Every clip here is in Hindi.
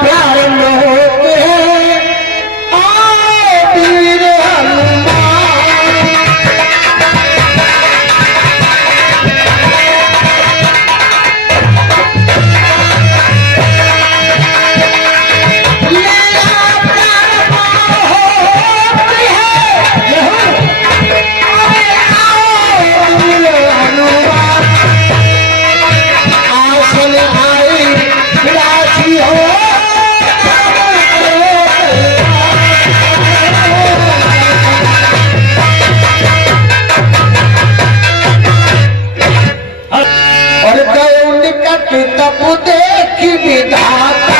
प्यार होते हैं वीर तब देख विधाता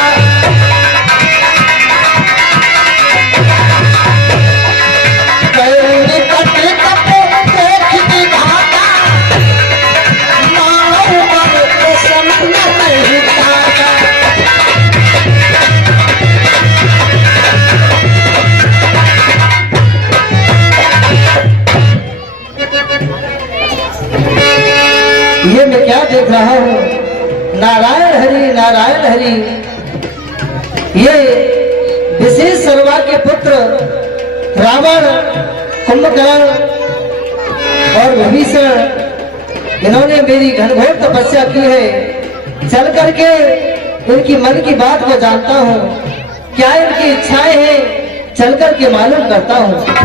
निकट तब देख विधाता मानव मन प्रसन्न नहीं पाता। ये मैं क्या देख रहा हूँ? नारायण हरि। ये विशेष सर्वा के पुत्र रावण, कुंभकर्ण और विभीषण, इन्होंने मेरी घनघोर तपस्या की है। चल करके इनकी मन की बात को जानता हूँ, क्या इनकी इच्छाएं हैं, चल करके मालूम करता हूँ।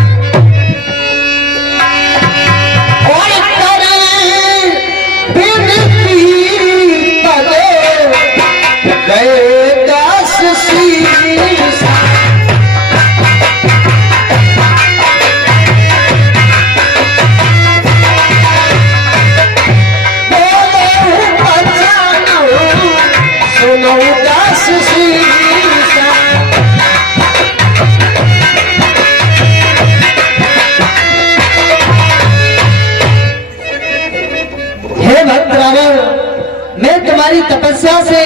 तुम्हारी तपस्या से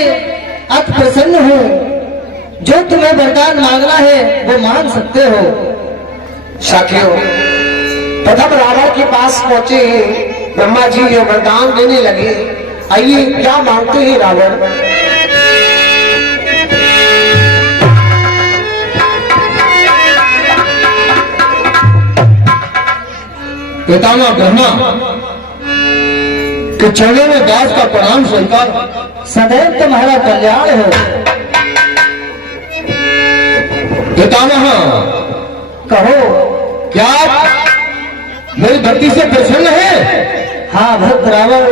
अति प्रसन्न हूँ। जो तुम्हें वरदान मांगना है वो मांग सकते हो। साथियों, प्रथम रावण के पास पहुंचे ब्रह्मा जी ये वरदान देने लगे। आइए क्या मांगते हैं रावण? पितामह ब्रह्मा कि चरणों में दास का प्रणाम स्वीकार, सदैव तुम्हारा कल्याण हो। पितामह कहो, क्या आप मेरी भक्ति से प्रसन्न है? हाँ भक्त रावण,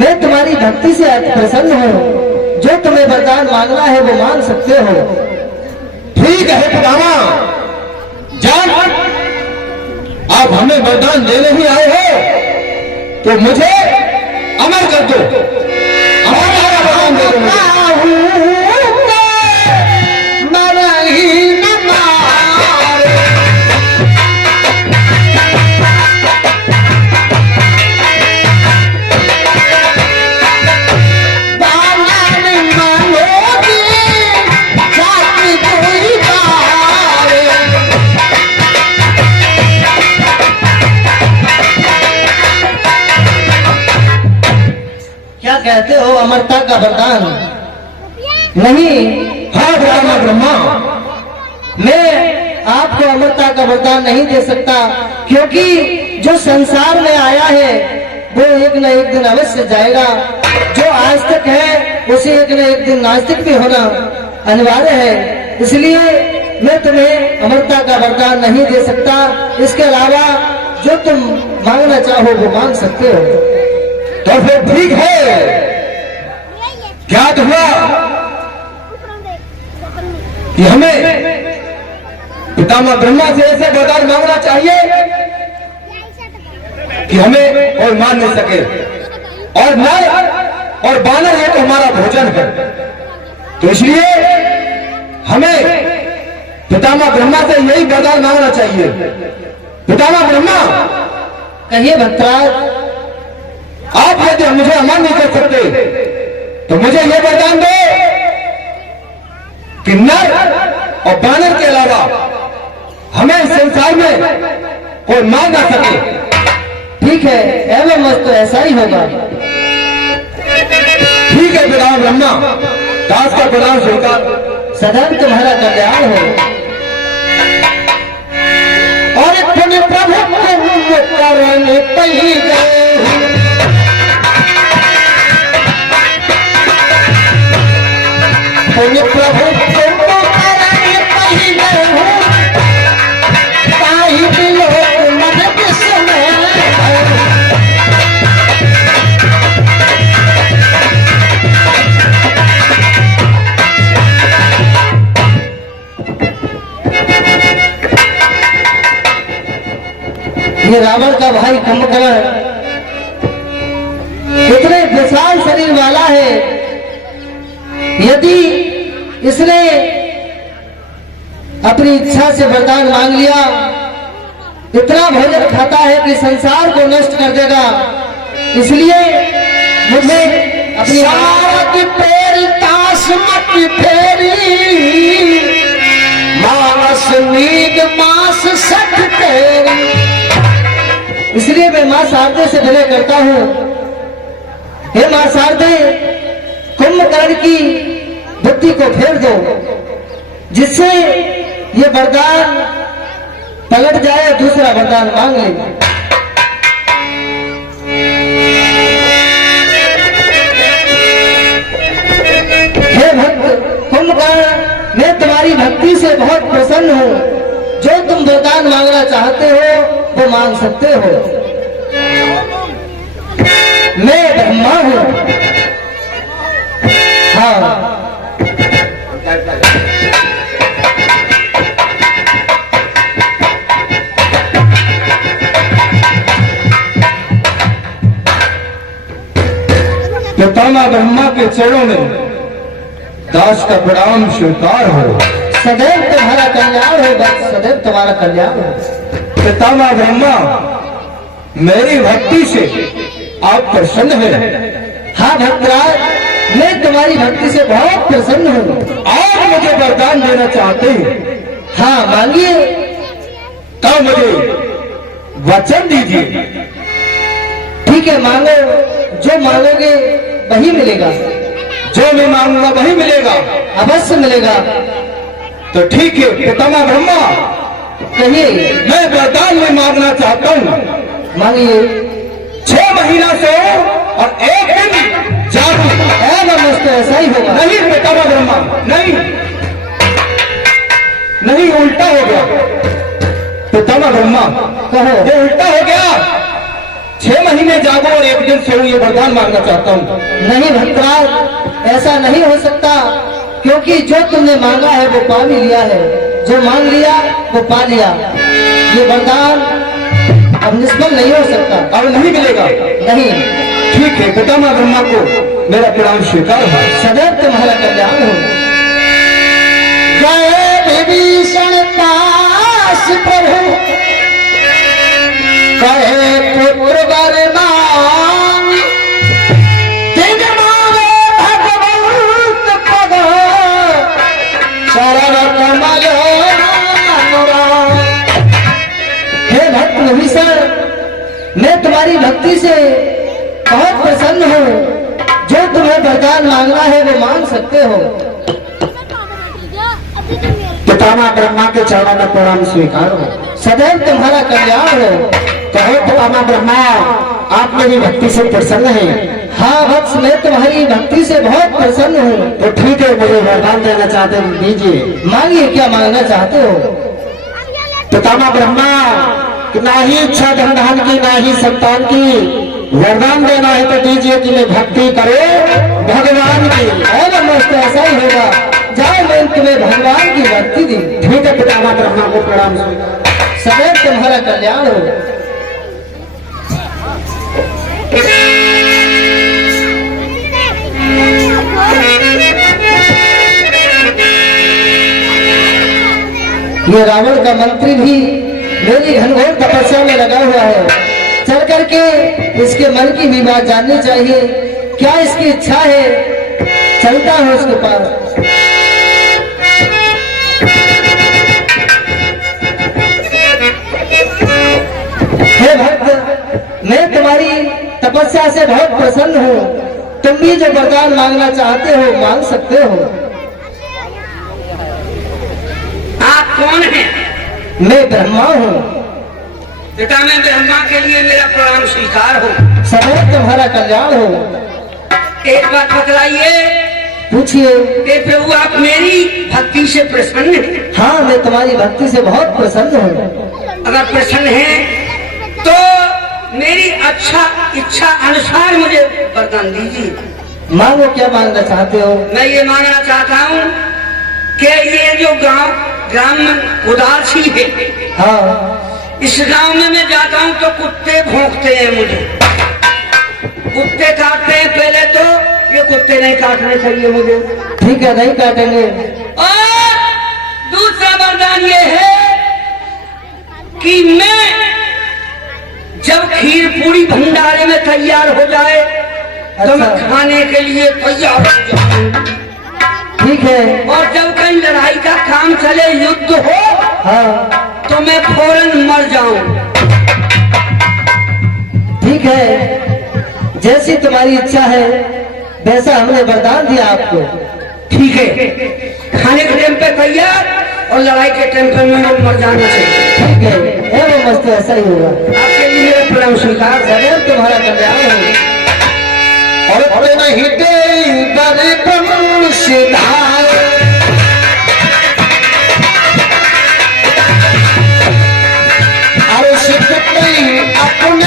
मैं तुम्हारी भक्ति से अति प्रसन्न हूँ। जो तुम्हें वरदान मांगना है वो मांग सकते हो। ठीक है पितामह, जान आप हमें वरदान देने ही आए हो तो मुझे अमर कर दो। हमारा वरदान दे दो। कहते हो अमरता का वरदान? नहीं। हाँ ब्रह्मा, मैं आपको अमरता का वरदान नहीं दे सकता, क्योंकि जो संसार में आया है वो एक न एक दिन अवश्य जाएगा। जो आस्तिक है उसे एक न एक दिन नास्तिक भी होना अनिवार्य है। इसलिए मैं तुम्हें अमरता का वरदान नहीं दे सकता। इसके अलावा जो तुम मांगना चाहो वो मांग सकते हो। तो फिर ठीक है, ज्ञात हुआ कि हमें पितामह ब्रह्मा से ऐसे वरदान मांगना चाहिए कि हमें और मान नहीं सके, और नर और बानर ये तो हमारा भोजन है। तो इसलिए हमें पितामह ब्रह्मा से यही वरदान मांगना चाहिए। पितामह ब्रह्मा, कहिए भक्तराज। आप यदि मुझे अमर नहीं कर सकते तो मुझे यह वरदान दो कि नर और बानर के अलावा हमें इस संसार में कोई मार ना सके। ठीक है, एवं मस्त तो ऐसा ही होगा। ठीक है पितामह ब्रह्मा, दास का प्रणाम स्वीकार। सदैव तुम्हारा कल्याण हो। और पुण्य प्रभु करने पही गए, पुण्य प्रभु तुमको करने पही गए हो, ताहि दिलो मन बिसरे। ये रावण का भाई कुंभकर्ण इतने विशाल शरीर वाला है, यदि इसने अपनी इच्छा से वरदान मांग लिया, इतना भोजन खाता है कि संसार को नष्ट कर देगा। इसलिए मुझे अपनी पैर ताश मत फेरी, मानस नींद मास सठ तेरी। इसलिए मैं मां शारदे से विनय करता हूं, हे मां शारदे, कुंभकर्ण की बुद्धि को फेर दो, जिससे ये वरदान पलट जाए, दूसरा वरदान मांग ले। हे भक्त कुंभकर्ण, मैं तुम्हारी भक्ति से बहुत प्रसन्न हूं। जो तुम वरदान मांगना चाहते हो वो मांग सकते हो। मैं ब्रह्मा हूं। हाँ, पितामह ब्रह्मा के चरणों में दास का प्रणाम स्वीकार हो। सदैव तुम्हारा कल्याण हो भक्त, सदैव तुम्हारा कल्याण हो। पितामह ब्रह्मा, मेरी भक्ति से आप प्रसन्न हैं। हाँ भक्तराज, मैं तुम्हारी भक्ति से बहुत प्रसन्न हूँ। आप मुझे वरदान देना चाहते हैं? हाँ मांगिए। तो मुझे वचन दीजिए। ठीक है, मांगो, जो मांगोगे वही मिलेगा। जो मैं मांगूंगा वही मिलेगा? अवश्य मिलेगा। तो ठीक है पितामह ब्रह्मा, कहिए। मैं वरदान में मांगना चाहता हूँ। मांगिए। 6 महीना से और 1 दिन जागू। नमस्ते, ऐसा ही होगा। नहीं पितामह ब्रह्मा, नहीं नहीं, उल्टा हो गया पितामह ब्रह्मा। कहो। ये उल्टा हो गया। 6 महीने जागो और 1 दिन सोऊं, ये वरदान मांगना चाहता हूँ। नहीं भक्तराज, ऐसा नहीं हो सकता, क्योंकि जो तुमने मांगा है वो पा भी लिया है। जो मांग लिया वो पा लिया। ये वरदान अब निष्फल नहीं हो सकता। अब नहीं मिलेगा? नहीं। ठीक है, पितामह ब्रह्मा को मेरा प्रणाम स्वीकार है। सदैव तुम्हारा कल्याण हो। जय विभीषण दास प्रभु, कहे पुत्र वरदान, तिन मांगे भगवंत पद, शरण कमल अनुराग। हे भक्त विभीषण, मैं तुम्हारी भक्ति से बहुत प्रसन्न हूँ। जो तुम्हें वरदान मांगना है वो मांग सकते हो। पितामह ब्रह्मा के चरणों में प्रणाम स्वीकार हो। सदैव तुम्हारा कल्याण हो। कहो पितामह ब्रह्मा, आप मेरी भक्ति से प्रसन्न हैं? हाँ वत्स, मैं तुम्हारी भक्ति से बहुत प्रसन्न हूँ। तो ठीक है, मुझे वरदान देना चाहते हैं, दीजिए। मांगिए, क्या मांगना चाहते हो? पितामह ब्रह्मा, कि ना ही इच्छा धन की, ना ही संतान की, वरदान देना है तो दीजिए कि मैं भक्ति करे भगवान की। नमस्ते, ऐसा ही होगा। जाओ, मैं तुम्हें भगवान की भक्ति दी। ठीक है पितामह ब्रह्मा को प्रणाम स्वीकार। सदैव तुम्हारा कल्याण हो। ये रावण का मंत्री भी मेरी घनघोर तपस्या में लगा हुआ है। चल करके इसके मन की भी बात जाननी चाहिए, क्या इसकी इच्छा है। चलता है उसके पास। हे भक्त, मैं तुम्हारी तपस्या से बहुत प्रसन्न हूँ। तुम भी जो वरदान मांगना चाहते हो मांग सकते हो। आप कौन हैं? मैं ब्रह्मा हूँ। पिता मैं ब्रह्मा के लिए मेरा प्रणाम स्वीकार हो। सदैव तुम्हारा कल्याण हो। एक बात बतलाइए, पूछिए। हे प्रभु आप मेरी भक्ति से प्रसन्न हैं? हाँ, मैं तुम्हारी भक्ति से बहुत प्रसन्न हूँ। अगर प्रसन्न हैं तो मेरी इच्छा अनुसार मुझे वरदान दीजिए। मांगो, क्या मांगना चाहते हो? मैं ये मांगना चाहता हूँ कि ये जो ग्राम में उदासी है, हाँ, इस गांव में मैं जाता हूँ तो कुत्ते भौंकते हैं मुझे, कुत्ते काटते हैं। पहले तो ये कुत्ते नहीं काटने चाहिए मुझे। ठीक है, नहीं काटेंगे। और दूसरा वरदान ये है कि मैं जब खीर पूरी भंडारे में तैयार हो जाए तो मैं अच्छा। खाने के लिए तैयार हो जाऊं। ठीक है। और जब कहीं लड़ाई का काम चले, युद्ध हो, हाँ, तो मैं फौरन मर जाऊं। ठीक है, जैसी तुम्हारी इच्छा है वैसा हमने वरदान दिया आपको। ठीक है, खाने के टाइम पे तैयार और लड़ाई के टाइम पे मैं मर जाना चाहिए। ठीक है, एवं मस्त ऐसा ही होगा। आपके लिए मेरा प्रणाम स्वीकार। सदैव तुम्हारा कल्याण हो। और नहीं दे बड़े प्रमुख अरे सिद्धि अपने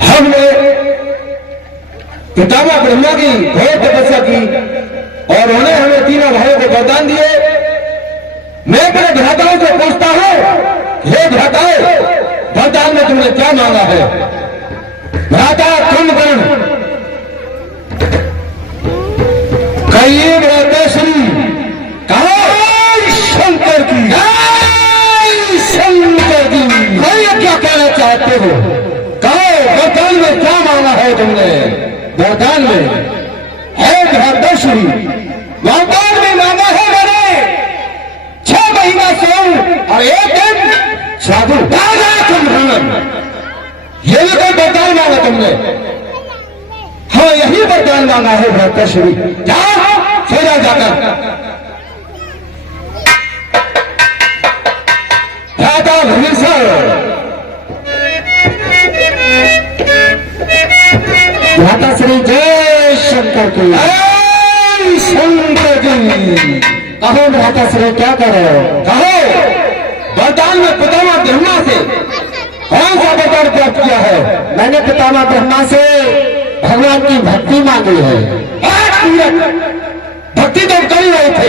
हमने पितामह ब्रह्मा की घोर तपस्या की और उन्हें हमें तीनों भाइयों को वरदान दिए। मैं अपने भ्राताओं से पूछता हूं, हे भ्राताओं, वरदान में तुमने क्या मांगा है? भ्राता कुंभकर्ण, कई व्रतश्री कहा शंकर की, शंकर की भैया क्या कहना चाहते हो? कहो वरदान में क्या मांगा है तुमने? वरदान में है भ्रातश्री, वरदान में मांगा है मैंने 6 महीना सोम और 1 दिन साधु। ये भी कोई वरदान मांगा तुमने? हाँ, यही वरदान मांगा है भ्रातश्री। जाओ सो जाओ जाकर। भ्राता भीषण, भ्राता श्री जय शंकर की, जय शंकर की। कहो भ्राता श्री क्या करो? कहो वरदान में पितामह ब्रह्मा से कौन सा वरदान प्राप्त किया है? मैंने पितामह ब्रह्मा से भगवान की भक्ति मांगी है। भक्ति तो कर ही रहे थे,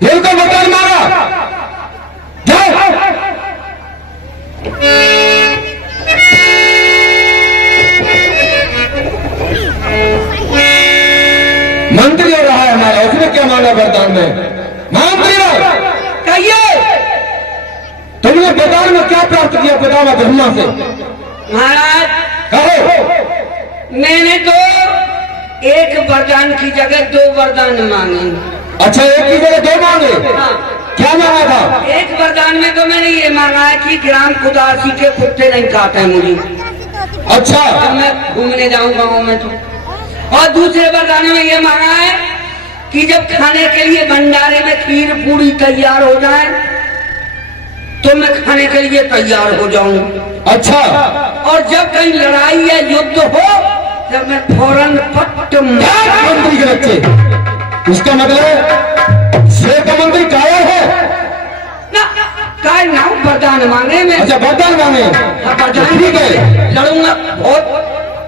दिल को वरदान मांगा। जाओ मंत्री हो रहा है हमारा, उसने क्या मांगा वरदान में? मंत्री कहिए, तुमने वरदान में क्या प्राप्त किया पितामह ब्रह्मा से? महाराज कहो। मैंने तो एक वरदान की जगह 2 वरदान मांगे। अच्छा, एक की जगह 2 मांगे? हाँ। क्या मांगा था? एक वरदान में तो मैंने ये मांगा है कि ग्राम उदासी के कुत्ते नहीं काटे मुझे, अच्छा, जब मैं घूमने जाऊंगा गाँव में तो। और दूसरे वरदान में ये मांगा है कि जब खाने के लिए भंडारे में खीर पूरी तैयार हो जाए तो मैं खाने के लिए तैयार हो जाऊं। अच्छा, और जब कहीं लड़ाई या युद्ध हो जब मैं फौरन पट्ट मंत्री के बच्चे, इसका मतलब शेर का मंत्री काया है ना, काय ना वरदान मांगे में। अच्छा, वरदान मांगे। वरदान ठीक है, लड़ूंगा बहुत।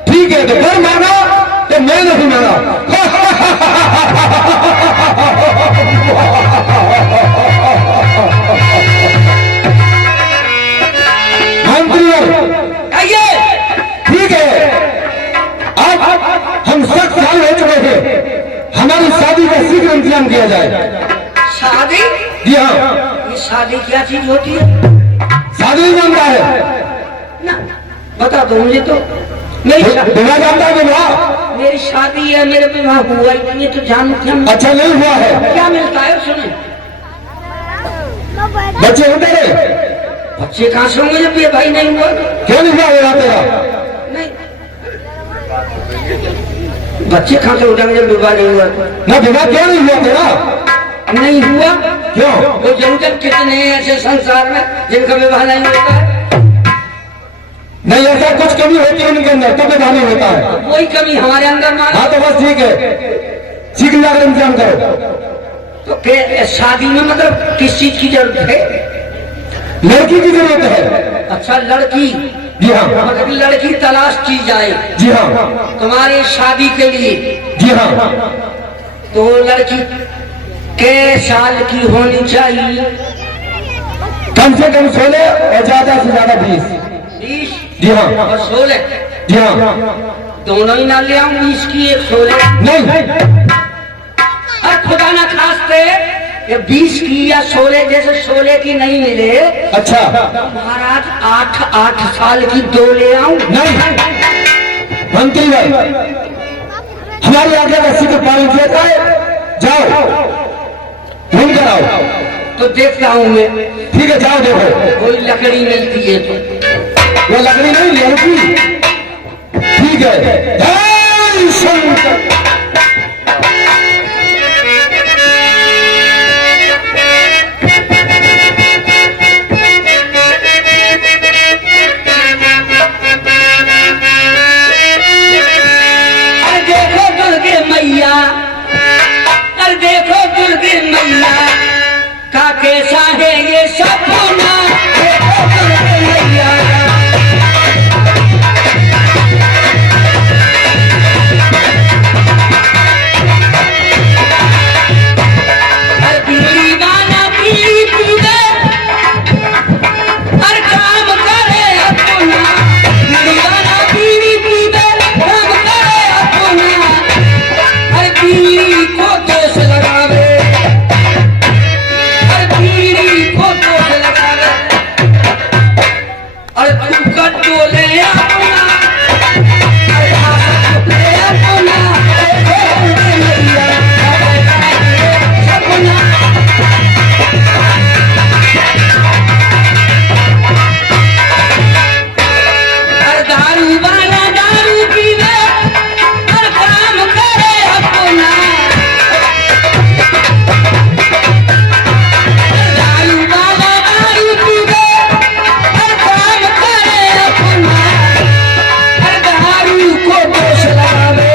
ठीक है, तो वर मांगा तो मैं नहीं मांगा। मंत्री आइए। ठीक है, अब हम 7 साल हो चुके हैं, हमारी शादी का शीघ्र इंतजाम किया जाए। शादी? जी हाँ। ये शादी क्या चीज होती है? शादी जानता है ना, बता दो मुझे तो। नहीं बिना जानता है बिना मेरी शादी है, मेरे विवाह हुआ ही नहीं है, तो जानू क्या अच्छा नहीं हुआ है, क्या मिलता है? सुने, बच्चे होते रहे, बच्चे कहाँ से होंगे जब ये भाई नहीं हुआ? क्यों नहीं हुआ होगा तेरा? नहीं, बच्चे कहाँ से हो जाएंगे जब विवाह नहीं हुआ? ना विवाह क्यों नहीं हुआ तेरा? नहीं हुआ क्यों? वो जनजन कितने हैं ऐसे संसार में जिनका विवाह नहीं होता है? नहीं, ऐसा कुछ कमी होती है उनके अंदर तब विवाह नहीं होता है। वही कमी हमारे अंदर मानो। हाँ तो बस ठीक है, शीघ्र जाकर इंतजाम करो। तो शादी में मतलब किस चीज की जरूरत है? लड़की की जरूरत है। अच्छा, लड़की? जी हाँ। मतलब लड़की तलाश की जाए? जी हाँ। तुम्हारे शादी के लिए? जी हाँ। तो लड़की के साल की होनी चाहिए? कम से कम 16 और ज्यादा से ज्यादा 20। 20? जी हाँ। और 16? जी हाँ। दोनों ही ना ले आऊं, 20 की एक 16? नहीं, और खुदा ना खास्ते ये 20 की या 16 जैसे 16 की नहीं मिले। अच्छा महाराज 8 साल की 2 ले आऊं? नहीं, मंत्री भाई हमारी आज्ञा का शीघ्र पालन किया जाए। जाओ ढूंढ कर आओ। तो देखता हूं मैं। ठीक है, जाओ देखो। कोई लकड़ी मिलती है तो। वो लकड़ी नहीं, लड़की। ठीक है, जय शंकर। देखो दुर्गे मैया का कैसा है ये सपना, देखो दुर्गे मैया हर बीड़ी वाला बीड़ी पीवे, हर काम करे अपना, बीड़ी वाला बीड़ी पीवे, काम करे अपना, हर बीड़ी को दोष लगावे, हर बीड़ी को दोष लगावे, और तू का डोले अपना, हर हाथ डोले अपना, मैया सपना। हर दारू वाला दारू पीवे, हर काम करे अपना, दारू वाला दारू पीवे, हर काम करे अपना, हर दारू को दोष लगावे,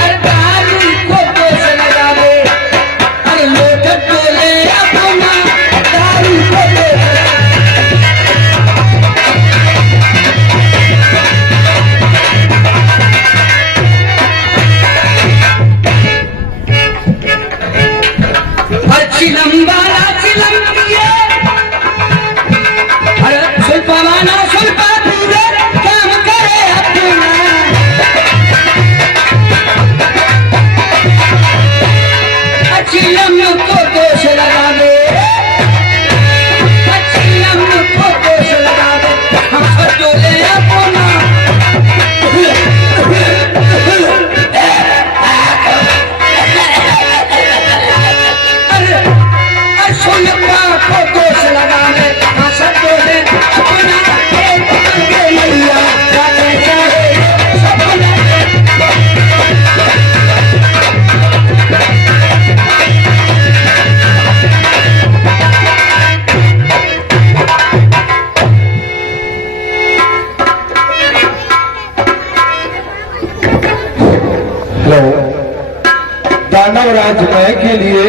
हर दारू को दोष लगावे, हर लोट डोले अपना, दारू को दोष हर चिलम्बारा चिलम पिए, हर सुल्पावाना सुल्पा पिए, काम करे अपना, चिलम को दोष लगावे, चिलम को दोष लगावे, हम सब डोले अपना, सुल्पा को दोष लगावे, हम सब डोले अपना, दुर्गे मैया का कैसा है सपना। हेलो, दानव राजमय के लिए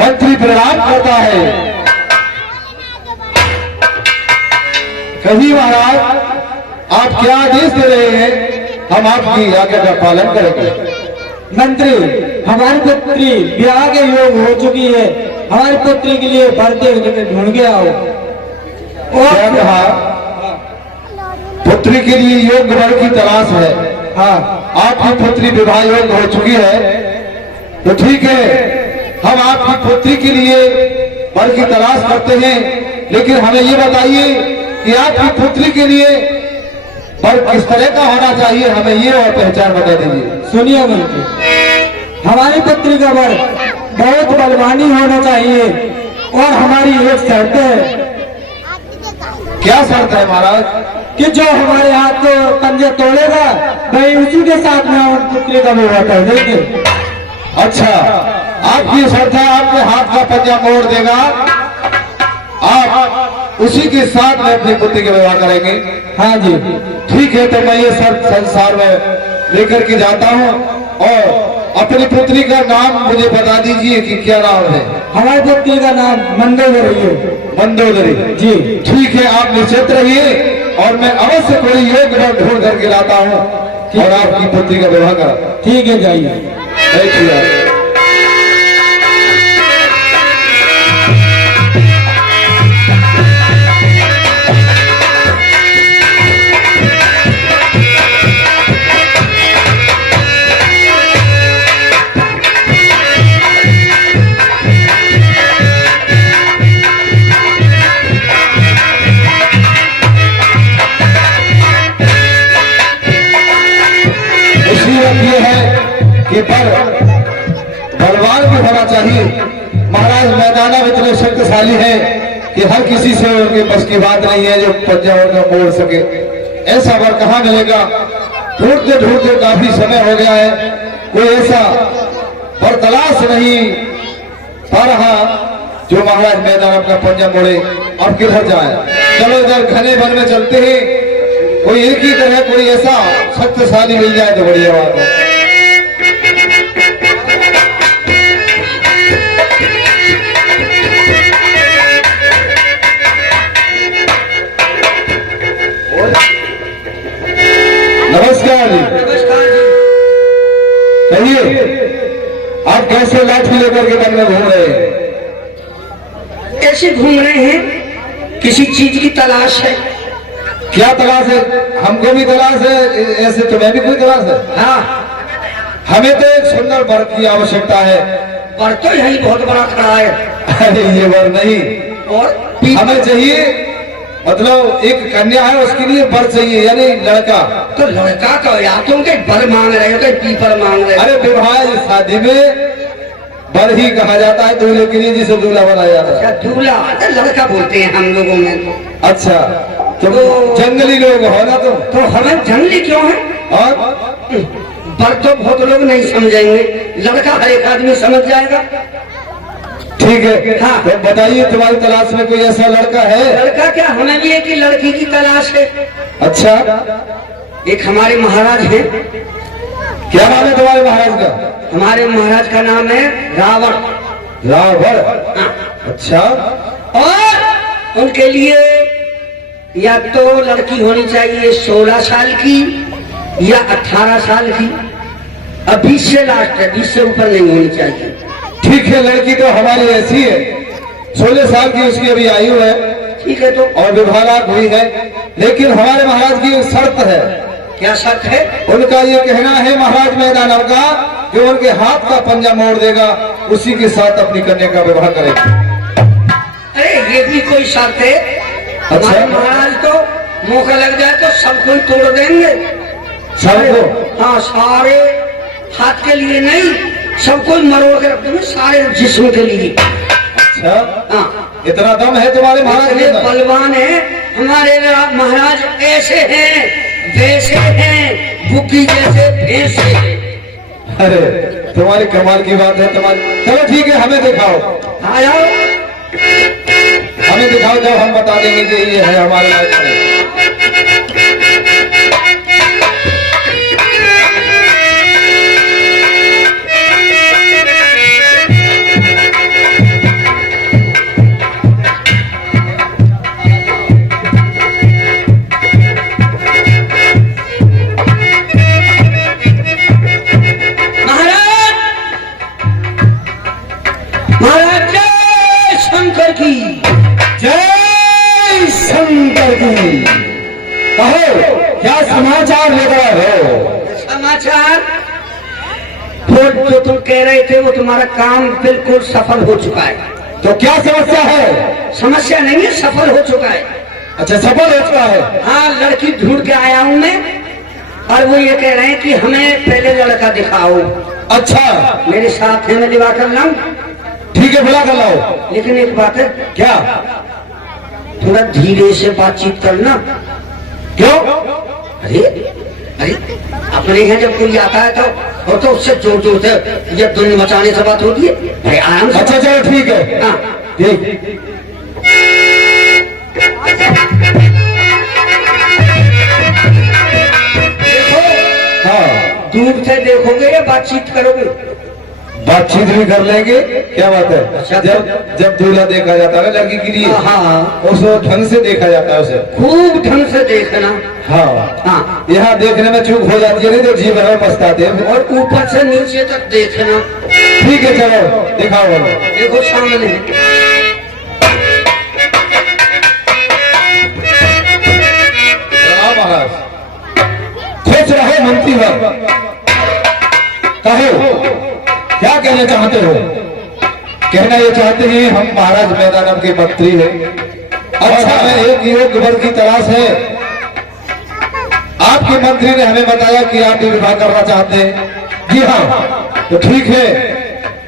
मंत्री प्रणाम करता है। कभी महाराज आप क्या आदेश दे रहे हैं, हम आपकी आज्ञा का पालन करेंगे। मंत्री, हमारी पुत्री ब्याह के योग हो चुकी है, हमारी पुत्री के लिए बढ़ते ढूंढ के आओ। क्या कहा? पुत्री के लिए योग्य वर की तलाश है। हाँ, आपकी पुत्री विवाह योग्य हो चुकी है, तो ठीक है, हम आपकी पुत्री के लिए वर की तलाश करते हैं, लेकिन हमें ये बताइए कि आपकी पुत्री के लिए पर किस तरह का होना चाहिए हमें ये और पहचान बता दीजिए। सुनिए मंत्री, हमारी पुत्री का वर बहुत बलवानी होना चाहिए और हमारी एक शर्त है। क्या शर्त है महाराज? कि जो हमारे हाथ पंजे तोड़ेगा वही उसी के साथ में हम पुत्री का विवाह कर देंगे। अच्छा, आपकी शर्त है आपके हाथ का पंजा मोड़ देगा, आप उसी के साथ में अपनी पुत्री का विवाह करेंगे? हाँ जी। ठीक है, तो मैं ये शर्त संसार में लेकर के जाता हूँ और अपनी पुत्री का नाम मुझे बता दीजिए कि क्या नाम है। हमारी पुत्री का नाम मंदोदरी है। मंदोदरी जी। ठीक है, आप निश्चित रहिए और मैं अवश्य कोई योग्य वर ढूंढ करके लाता हूँ और आपकी पुत्री का विवाह करा। ठीक है, जाइए। बैठिए। ये है कि बलवान भी होना चाहिए। महाराज मैदान में इतने शक्तिशाली है कि हर किसी से उनके बस की बात नहीं है जो पंजा उनका मोड़ सके। ऐसा वर कहाँ मिलेगा? ढूंढते ढूंढते काफी समय हो गया है, कोई ऐसा वर तलाश नहीं पा रहा जो महाराज मैदान अपना पंजा मोड़े। अब किधर जाए? चलो इधर घने वन में चलते हैं, कोई एक ही तरह कोई ऐसा शक्तिशाली मिल जाए तो बढ़िया बात है। नमस्कार जी। नमस्कार जी। कहिए, आप कैसे लाठी लेकर के वन में घूम रहे हैं? ऐसे घूम रहे हैं, किसी चीज की तलाश है। क्या तलाश है? हमको भी तलाश है, ऐसे तुम्हें भी कोई तलाश है? हाँ, हमें तो एक सुंदर वर की आवश्यकता है। पर तो यही बहुत बड़ा खड़ा है। अरे ये वर नहीं, और हमें चाहिए, मतलब एक कन्या है उसके लिए वर चाहिए, यानी लड़का। तो लड़का तो या तुम के बर मांग रहे हो, कहीं पीपर मांग रहे हो। अरे विवाह शादी में वर ही कहा जाता है दूल्हे के लिए, जिसे दूल्हा बनाया जाता है। अच्छा, दूल्हा तो लड़का बोलते हैं हम लोगों में। अच्छा, तो जंगली लोग हो ना तुम? तो हमें जंगली क्यों है? और बर तो बहुत लोग नहीं समझेंगे, लड़का हर एक आदमी समझ जाएगा। ठीक है। हाँ। तो बताइए तुम्हारी तलाश में कोई ऐसा लड़का है? लड़का क्या, हमें भी एक ही लड़की की तलाश है। अच्छा, एक हमारे महाराज हैं। क्या नाम है तुम्हारे महाराज का? हमारे महाराज का नाम है रावण। रावण? हाँ। अच्छा, और उनके लिए या तो लड़की होनी चाहिए 16 साल की या 18 साल की। अब 20 से लास्ट है, 20 से ऊपर नहीं होनी चाहिए। ठीक है, लड़की तो हमारी ऐसी है, 16 साल की उसकी अभी आयु है। ठीक है, तो और विवाह हुई है, लेकिन हमारे महाराज की एक शर्त है। क्या शर्त है? उनका ये कहना है महाराज मैदान का कि उनके हाथ का पंजा मोड़ देगा, उसी के साथ अपनी कन्या का विवाह करेगा। अरे ये भी कोई शर्त है? हमारे महाराज तो मौका लग जाए तो सब कोई तोड़ देंगे। सबको? हाँ, सारे हाथ के लिए नहीं, सब कोई मरोड़ के रख देंगे, सारे जिस्म के लिए। अच्छा, हाँ, इतना दम है तुम्हारे महाराज इतने के? बलवान है हमारे महाराज, ऐसे हैं वैसे हैं, बुकी जैसे भैंसे हैं। अरे तुम्हारी कमाल की बात है तुम्हारी। चलो ठीक है, हमें दिखाओ, आ जाओ। हमें दिखाओ, जब हम बता देंगे कि ये है हमारे लायक। महाराज जय शंकर की। जय शंकर की। कहो क्या समाचार लेकर आए हो? समाचार जो तुम कह रहे थे वो तुम्हारा काम बिल्कुल सफल हो चुका है। तो क्या समस्या है? समस्या नहीं है, सफल हो चुका है। अच्छा, सफल हो चुका है। हाँ, लड़की ढूंढ के आया हूँ मैं, और वो ये कह रहे हैं कि हमें पहले लड़का दिखाओ। अच्छा, मेरे साथ है, मैं दिवा कर लाऊं? ठीक है, बुला कर लाओ। लेकिन एक बात है, क्या? थोड़ा धीरे से बातचीत करना। क्यों? अरे अरे, अपने यहाँ जब कोई आता है तो उससे जोर जोर से जब धुन मचाने से बात होती है, अरे आराम से। अच्छा, चलो ठीक है। हाँ, ठीक। देखो, हाँ, दूर से देखोगे या बातचीत करोगे? बातचीत भी कर लेंगे, क्या बात है। अच्छा। जब दूल्हा देखा जाता है लड़की के लिए, हाँ, उसको ढंग से देखा जाता है उसे। खूब ढंग से देखना। हाँ, हाँ, यहाँ देखने में चूक हो जाती है, नहीं तो जीवन में पछताते हैं। और ऊपर से नीचे तक देखना। ठीक है, चलो दिखाओ। देखो सामने, महाराज खुश रहो मंत्री वर्ग। कहो, क्या कहना चाहते हो? कहना ये चाहते हैं हम महाराज मैदानम के मंत्री हैं, अच्छा हमें एक योग्य वर्ग की तलाश है। आपके मंत्री ने हमें बताया कि आप भी विवाह करना चाहते हैं। जी हाँ, तो ठीक है,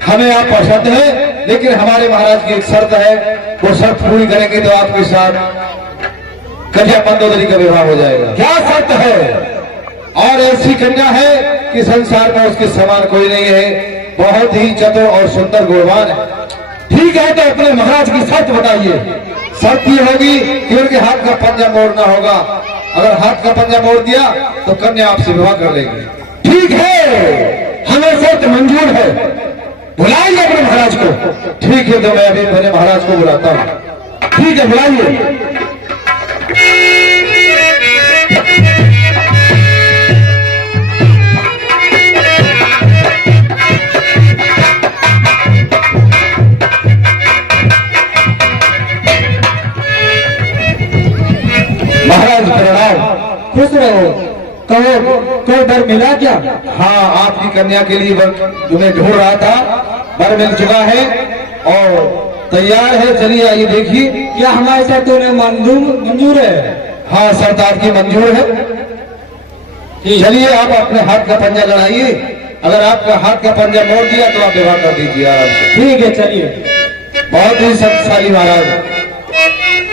हमें आप पसंद है, लेकिन हमारे महाराज की एक शर्त है, वो शर्त पूरी करेंगे तो आपके साथ कन्या मंदोदरी का विवाह हो जाएगा। क्या शर्त है? और ऐसी कन्या है कि संसार में उसके समान कोई नहीं है, बहुत ही चतुर और सुंदर गुणवान है। ठीक है, तो अपने महाराज की शर्त बताइए। शर्त ये होगी कि उनके हाथ का पंजा मोड़ना होगा। अगर हाथ का पंजा मोड़ दिया तो कन्या आपसे विवाह कर लेगी। ठीक है, हमें शर्त मंजूर है, बुलाइए अपने महाराज को। ठीक है, तो मैं अभी मेरे महाराज को बुलाता हूँ। ठीक है, बुलाइए। महाराज प्रणाम। खुश रहो। कहो, कोई वर मिला क्या? हाँ, आपकी कन्या के लिए वर तुम्हें ढूंढ रहा था, वर मिल चुका है और तैयार है। चलिए आइए देखिए। क्या हमारे साथ तुम्हें मंजूर है? हाँ, शर्त आपकी मंजूर है। चलिए, आप अपने हाथ का पंजा लड़ाइए। अगर आपका हाथ का पंजा मोड़ दिया तो आप विवाह कर दीजिए आराम से। ठीक है, चलिए। बहुत ही शक्तिशाली महाराज।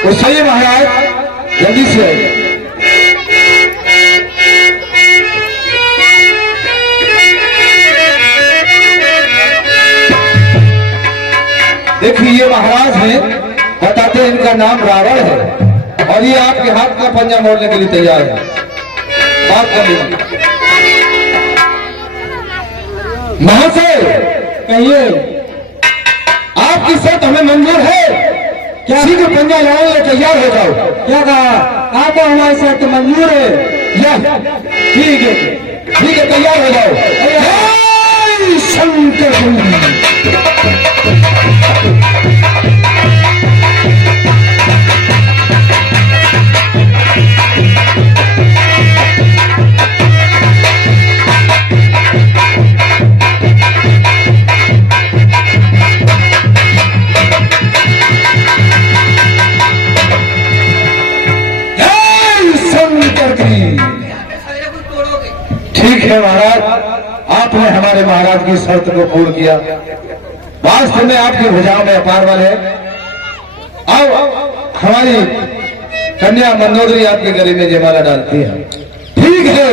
तो सही महाराज, जल्दी से आइए। देखिए, ये महाराज हैं, बताते हैं इनका नाम रावण है और ये आपके हाथ का पंजा मोड़ने के लिए तैयार है। बात कर लीजिए। महाशय, कहिए, आपकी शर्त हमें मंजूर है। क्या शीघ्र पंजा लड़ाने के लिए तैयार हो जाओ। क्या कहा? आपको हमारी शर्त मंजूर है। ठीक है, ठीक है, तैयार हो जाओ। जय शंकर जी। ठीक है महाराज, आपने हमारे महाराज की शर्त को पूर्ण किया। वास्तव में आपकी भुजाओं में अपार बल है। अब हमारी कन्या मंदोदरी आपके गले में जयमाला डालती है। ठीक है।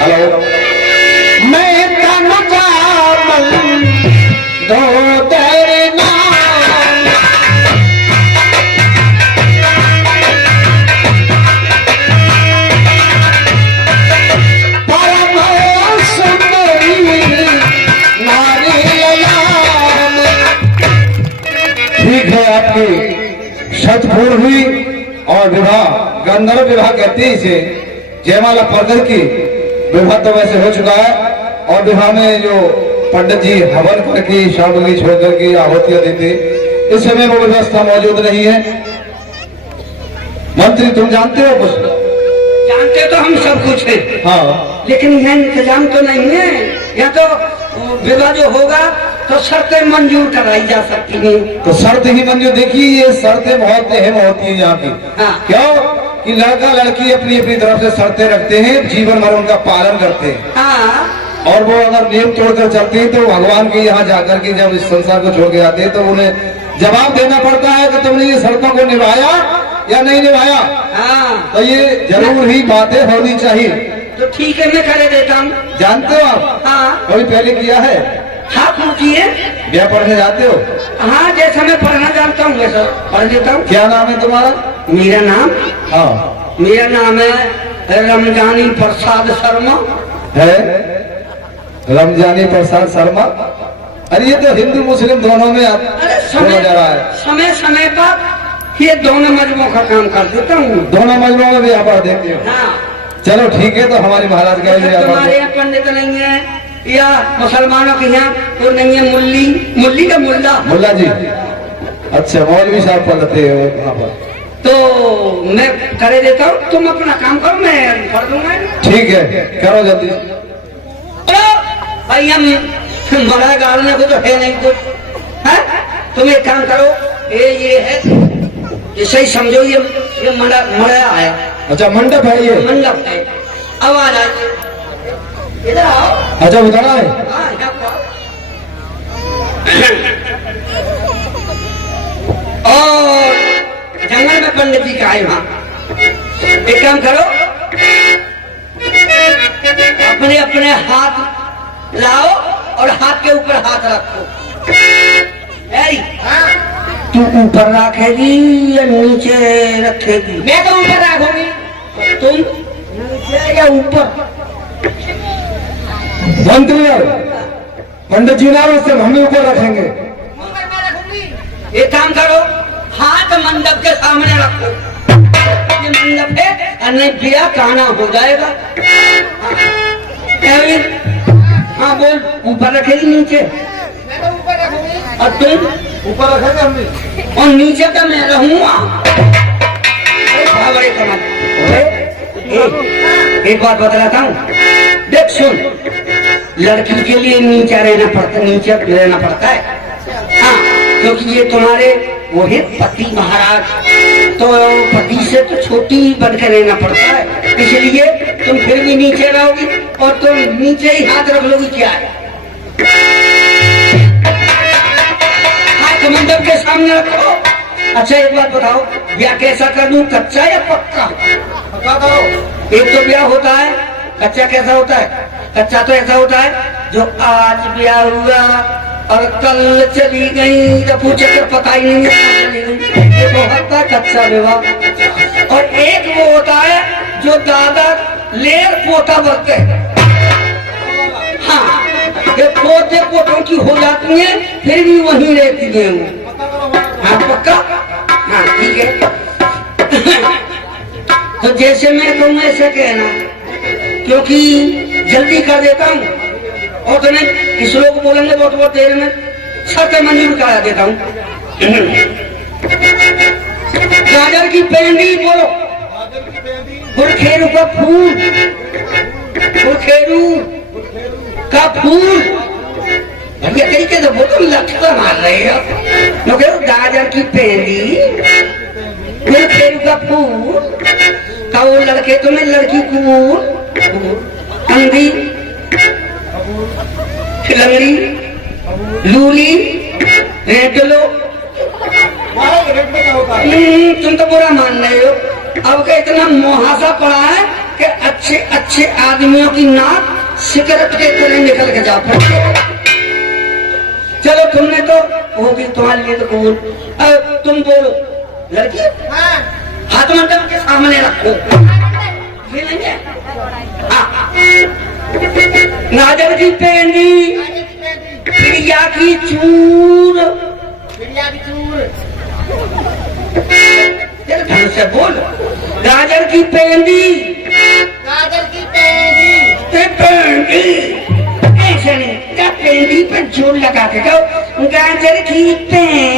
हेलो, मैं दो तेरे नाम, परम सुंदरी नारी अयाम। ठीक है, आपकी शर्त पूर्ण हुई और विवाह, गंधर्व विवाह कहते हैं इसे, जयमाला पढ़कर की विवाह तो वैसे हो चुका है। और विवाह में जो पंडित जी हवन करके सामग्री छोड़ करके आहुतियां देते, इस समय वो व्यवस्था मौजूद नहीं है। मंत्री, तुम जानते हो कुछ? जानते तो हम सब कुछ है, हाँ, लेकिन यह इंतजाम तो नहीं है। या तो विवाह जो होगा तो शर्तें मंजूर कराई जा सकती हैं। तो शर्त ही मंजूर, देखिए ये शर्तें बहुत अहम होती है यहाँ की। हाँ। क्यों कि लड़का लड़की अपनी अपनी तरफ से शर्तें रखते हैं, जीवन भर उनका पालन करते हैं। हाँ और वो अगर नियम तोड़कर चलते हैं तो भगवान के यहाँ जाकर के जब इस संसार को छोड़ के आते हैं तो उन्हें जवाब देना पड़ता है कि तुमने ये शर्तों को निभाया या नहीं निभाया। हाँ तो ये जरूर ही बातें होनी चाहिए। तो ठीक है, मैं करे देता हूँ। जानते हो आप हाँ कभी पहले किया है? हाँ पूछिए। क्या पढ़ने जाते हो? हाँ जैसा मैं पढ़ना जानता हूँ वैसा पढ़ देता हूँ। क्या नाम है तुम्हारा? मेरा नाम हाँ मेरा नाम है रमजानी प्रसाद शर्मा। है रमजानी प्रसाद शर्मा। अरे ये तो हिंदू मुस्लिम दोनों में अरे दोनों जा रहा है। समय समय पर ये दोनों मजमों का काम कर देता हूँ। दोनों मजलों में भी व्यापार देखते हो? हाँ चलो ठीक है, तो हमारे महाराज का भी व्यापार तुम्हारे यहाँ पंडित नहीं है या मुसलमानों के यहाँ तो नहीं है, मुल्ली का मुल्ला। मुल्ला जी, अच्छा मौलवी साहब पढ़ते हो वहाँ पर? तो मैं करे देता हूँ, तुम अपना काम करो, मैं पढ़ दूंगा। ठीक है, करो जल्दी। भाई हम मरा गाड़ने को तो है नहीं कुछ है। तुम एक काम करो, ये है, ये सही समझो, ये मरा आया। अच्छा मंडप है ये? मंडप है। अब आ जाइए, इधर आओ। अच्छा उतारा है? हाँ, यहाँ पर आओ। और जंगल में पंडित जी का है वहां। एक काम करो, अपने अपने हाथ लाओ और हाथ के ऊपर हाथ रखो। तू ऊपर रखेगी या नीचे रखेगी? मैं तो ऊपर रखूंगी। तुम नीचे या ऊपर? मंत्री पंडित जी नाम से हम ऊपर रखेंगे। एक काम करो, हाथ मंडप के सामने रखो। ये मंडप है और नहीं बिया काना हो जाएगा। हाँ बोल, ऊपर रखेगी नीचे? मैं तो ऊपर रखूंगी। और तुम? ऊपर रखेंगे हम भी। और नीचे का मैं रहूंगा। बड़े कमाल। एक बात बतलाता हूँ, देख सुन, लड़की के लिए नीचे रहना पड़ता है। हाँ, क्योंकि ये तुम्हारे वो है पति महाराज, तो पति से तो छोटी बनकर रहना पड़ता है, इसलिए तुम फिर भी नीचे रहोगी और तुम नीचे ही हाथ रख लोगी। क्या है? हाथ मंडप के सामने रखो। अच्छा एक बात बताओ, ब्याह कैसा कर दूं, कच्चा या पक्का? पक्का करो। एक तो ब्याह होता है कच्चा, कैसा होता है? कच्चा तो ऐसा होता है जो आज ब्याह हुआ और कल चली गई, तो पूछे तो पता ही नहीं है चली गई, ये तो होता है कच्चा विवाह। और एक वो होता है जो दादा लेर पोता बनते हैं। हाँ, ये पोते पोतों की हो जाती है, फिर भी वहीं रहती है वो। हाँ पक्का? हाँ ठीक है। तो जैसे मैं कहूँ ऐसे कहना, क्योंकि जल्दी कर देता हूँ और तो नहीं इस लोग बोलेंगे बहुत बहुत देर में, शर्त मंजूर करा देता हूँ। गाजर की पेंडी बोलो, गुड़खेरू का फूल, गुड़खेरू का फूल, ये तरीके से बोलो, लटका मार रहे हो। गाजर की पेंडी, गुड़खेरू का फूल, का वो लड़के तुम्हें लड़की कूल, अंधी, लंगड़ी, लूली, रेटलो। तुम तो बुरा मान रहे हो। अब का इतना मुहासा पड़ा है कि अच्छे अच्छे आदमियों की नाक सिगरेट के तरह निकल के जा पड़ती। चलो तुमने तो होगी, तुम्हारे लिए तो कबूल। अब तुम बोलो, लड़की हाथ मंडप के सामने रखो। गाजर की पेंडी, प्रिया की चूर, ढंग से बोल। गाजर की पेंडी, पेंडी ऐसे नहीं, पेंडी पे जोर लगा के कहो, गाजर की पेंडी,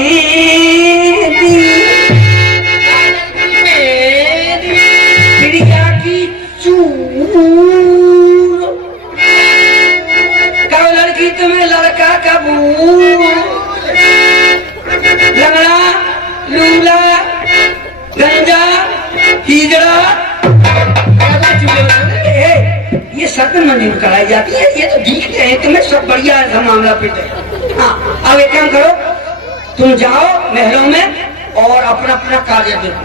प्रिया की चूर, हीजड़ा ये शर्त मंजूर कराई जाती है, ये तो ठीक है, तुम्हें सब बढ़िया है, मामला फिट है। हाँ अब एक काम करो, तुम जाओ महलों में और अपना अपना कार्य देखो।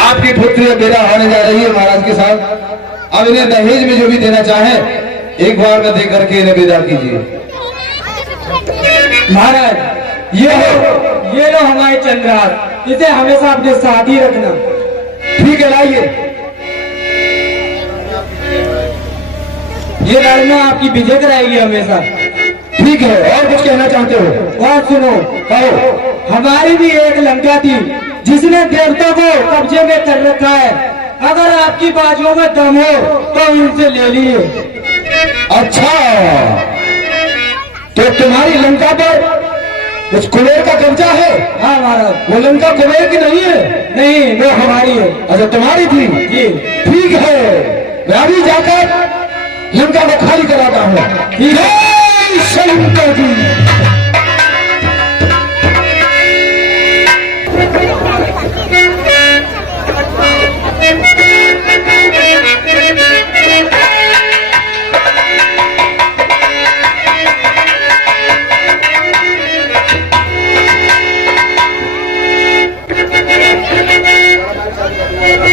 आपकी पुत्री विदा होने जा रही है महाराज के साथ। अब इन्हें दहेज में जो भी देना चाहें एक बार का दे करके इन्हें विदा कीजिए। महाराज ये लो हमारे चंद्रहार, इसे हमेशा अपने साथ ही रखना। ठीक है, लाइए। ये लड़ना आपकी विजय कराएगी हमेशा। ठीक है, और कुछ कहना चाहते हो? और सुनो, कहो। हमारी भी एक लंका थी जिसने देवता को कब्जे में कर रखा है। अगर आपकी बाजुओं में दम हो तो इनसे ले लिए। अच्छा, तो तुम्हारी लंका पर कुछ कुबेर का कब्जा है? हाँ महाराज। वो लंका कुबेर की नहीं है? नहीं, वो हमारी है। अच्छा, तुम्हारी थी? जी ठीक है, मैं अभी जाकर लंका को खाली कराता हूँ। जय शंकर जी।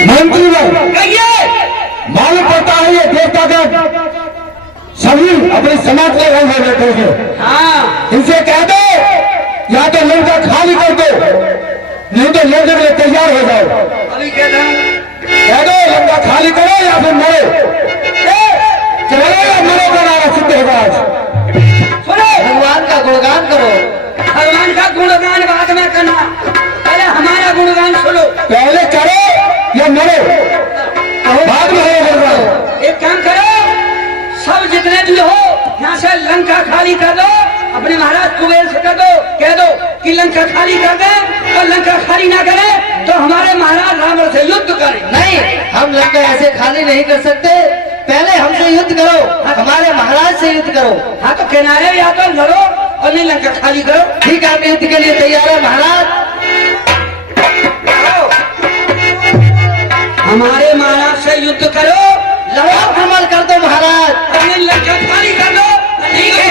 मंत्री मालूम पड़ता है ये देवतागण सभी अपने समाज के रंग में बैठे हैं। हाँ इनसे कह दो या तो लंका खाली कर दो, नहीं तो लड़ने के लिए तैयार हो जाओ। अभी कहता हूँ, कह दो लंका खाली करो या फिर मरो। चलो या मरो बनाना सिद्ध होगा आज। सुनो, भगवान का गुणगान करो। भगवान का गुणगान बाद में करना, पहले हमारा गुणगान सुनो। पहले करो या मरो, बाद में हो। एक काम करो, सब जितने भी हो यहाँ से लंका खाली कर दो, अपने महाराज कुबेर से कह दो, कह दो कि लंका खाली कर दे, और लंका खाली ना करे तो हमारे महाराज रावण से युद्ध करें। नहीं, हम लंका ऐसे खाली नहीं कर सकते, पहले हमसे युद्ध करो, हमारे महाराज से युद्ध करो। हाँ तो किनारे या तो लड़ो और नहीं लंका खाली करो। ठीक है, हम युद्ध के लिए तैयार है महाराज। हमारे महाराज से युद्ध करो, लड़ो, आक्रमण कर दो महाराज। और नहीं लंका खाली कर दो। ठीक है,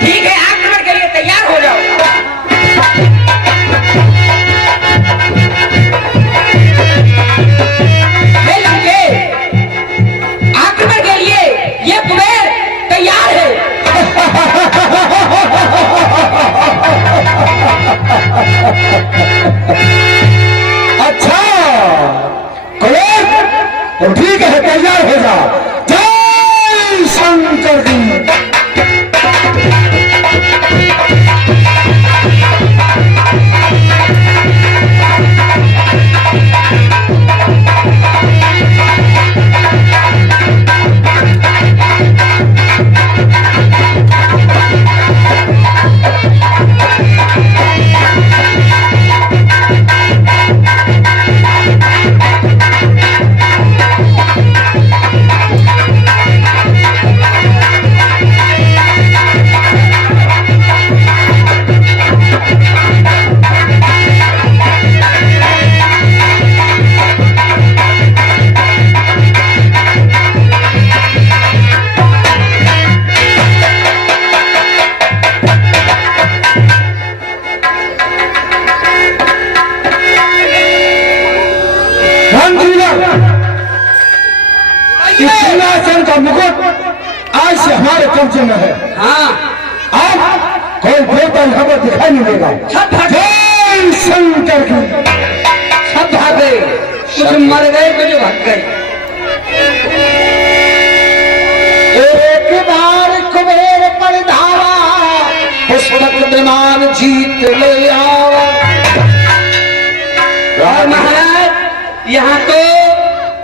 ठीक है, आक्रमण के लिए तैयार हो जाओ। हे लंके, आक्रमण के लिए ये कुबेर तैयार है। अच्छा कुबेर, तो ठीक है, तैयार हो जा। जय शंकर जी। सिंहासन का मुकुट आज से हमारे कब्जे में है। हाँ, अब कोई देवता यहाँ पर दिखाई नहीं देगा। सब भाग जय शंकर की। सब भाग गए, कुछ मर गए, कुछ भाग गए। एक बार कुबेर पर धावा, पुष्पक विमान जीत ले आवा। और महाराज यहाँ तो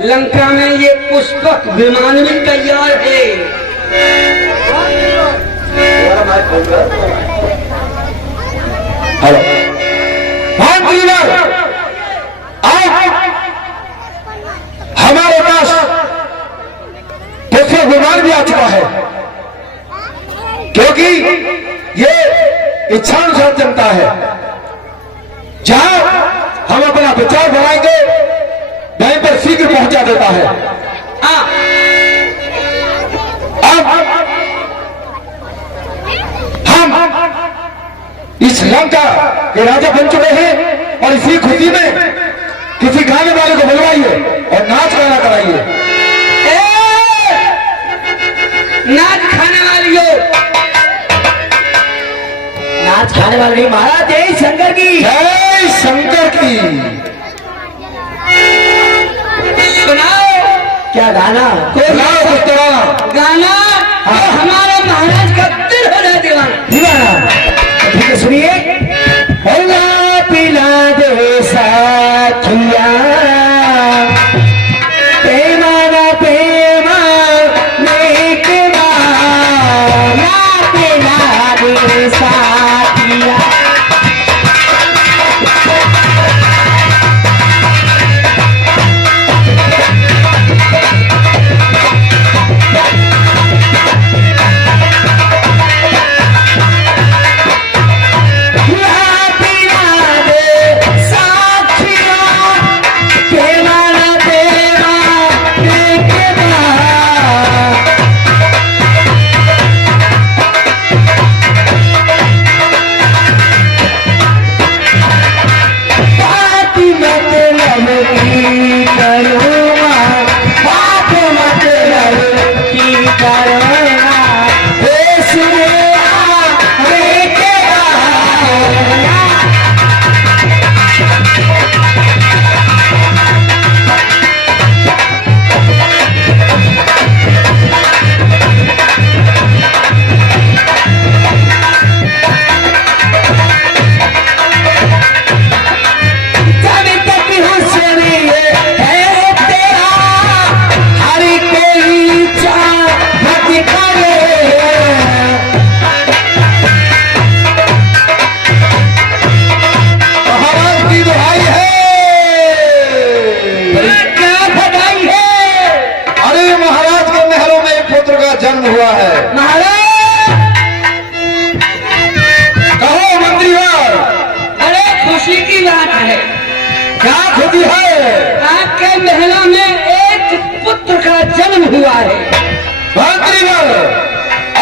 लंका में ये पुष्पक विमान भी तैयार है। हेलो अभिमान भी आ चुका है, क्योंकि ये इच्छानुसार चलता है। जहां हम अपना विचार बनाएंगे वहीं पर शीघ्र पहुंचा देता है। अब हम इस लंका के राजा बन चुके हैं और इसी खुशी में किसी गाने वाले को बुलवाइए और नाच गाना कराइए। नाच खाने वाली हो, नाच खाने वाली महाराज जय शंकर की। जय शंकर की। सुनाओ क्या गाना? बुलाओ पुत्र। गाना हमारे महाराज का दिल हो रहा है दीवाना। दीवाना ठीक है, सुनिए। होला पिला दे साथिया, प्रेमा ना प्रेमा नेकमा, ना पिला दे साथिया। जन्म हुआ है। कहो मंत्रीवर, अरे खुशी की बात है। क्या खुशी है? आपके महलों में एक पुत्र का जन्म हुआ है। मंत्रीवर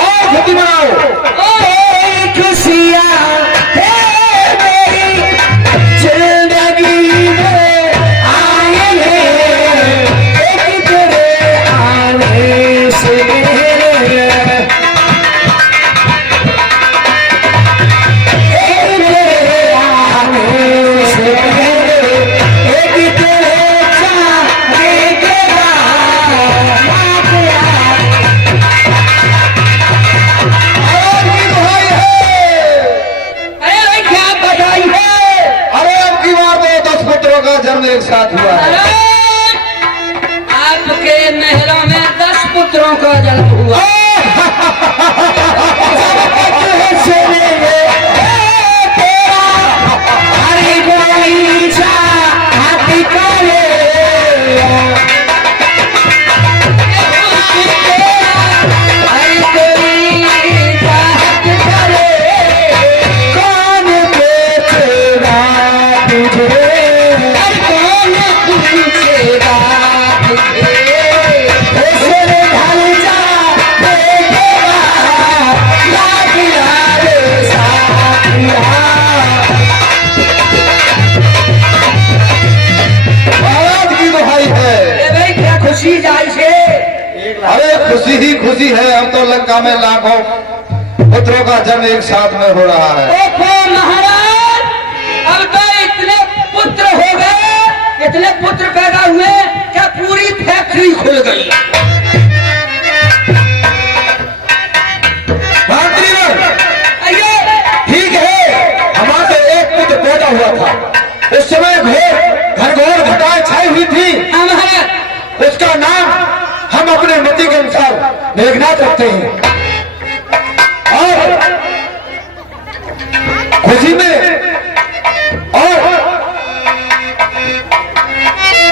और खुशी मनाओ। खुशियाँ जिंदगी में आए हैं, एक तेरे आने से जन्म एक साथ हुआ है। आपके महलों में 10 पुत्रों का जन्म हुआ। अरे खुशी ही खुशी है। अब तो लंका में लाखों पुत्रों का जन्म एक साथ में हो रहा है। देखो महाराज, अब तो इतने पुत्र हो गए, इतने पुत्र पैदा हुए क्या पूरी फैक्ट्री खुल गई। ठीक है, हमारे एक पुत्र पैदा हुआ था। उस समय घनघोर घटाएं छाई हुई थी। उसका नाम हम अपने मति के अनुसार मेघनाथ रखते हैं। और खुशी में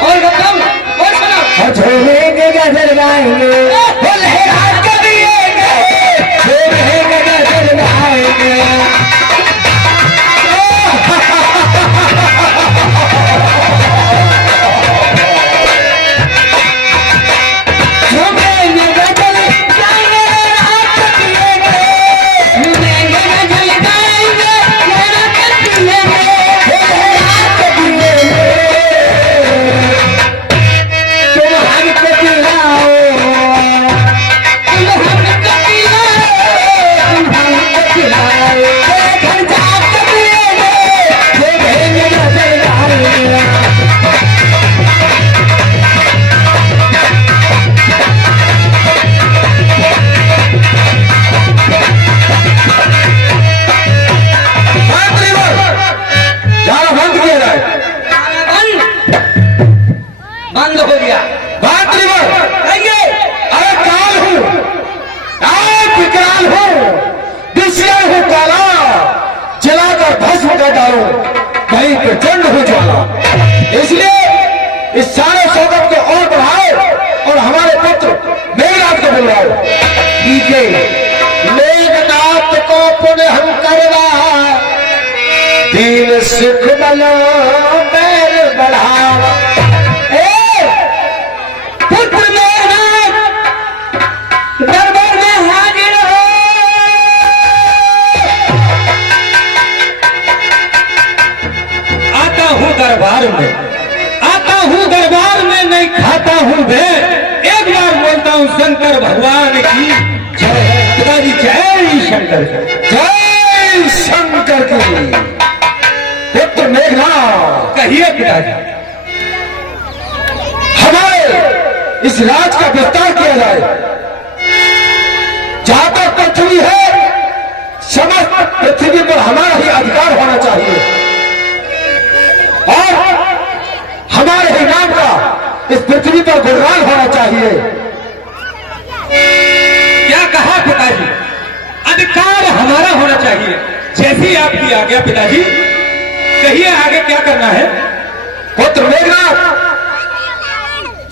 और बताओ, और सुनाओ। झूलेंगे गजल गाएंगे, बंद हो गया। कहिए, अरे काल हूँ, विकराल हूँ, विषय हूँ काला, जलाकर भस्म कर डालो, कहीं प्रचंड हो ज्वाला। इसलिए इस सारे सौगंध को और बढ़ाओ और हमारे पुत्र मेघनाथ को बुलाओ। मेघनाथ को पुनः हम करवा, दीन सुख बलो बैर बढ़ावा। पुत्र मेघनाथ दरबार में हाजिर हो। आता हूँ दरबार में, आता हूँ दरबार में, नहीं खाता हूँ वे। एक बार बोलता हूँ शंकर भगवान की जय। पिताजी जय शंकर की। जय शंकर की। पुत्र मेघनाथ, कहिए पिताजी। हमारे इस राज का विस्तार किया जाए। जहां तक पृथ्वी है, समस्त पृथ्वी पर हमारा ही अधिकार होना चाहिए और हमारे ही नाम का इस पृथ्वी पर गुणगान होना चाहिए। क्या कहा पिताजी? अधिकार हमारा होना चाहिए। जैसी आपकी आज्ञा पिताजी। कहिए आगे क्या करना है? पुत्र मेघनाथ,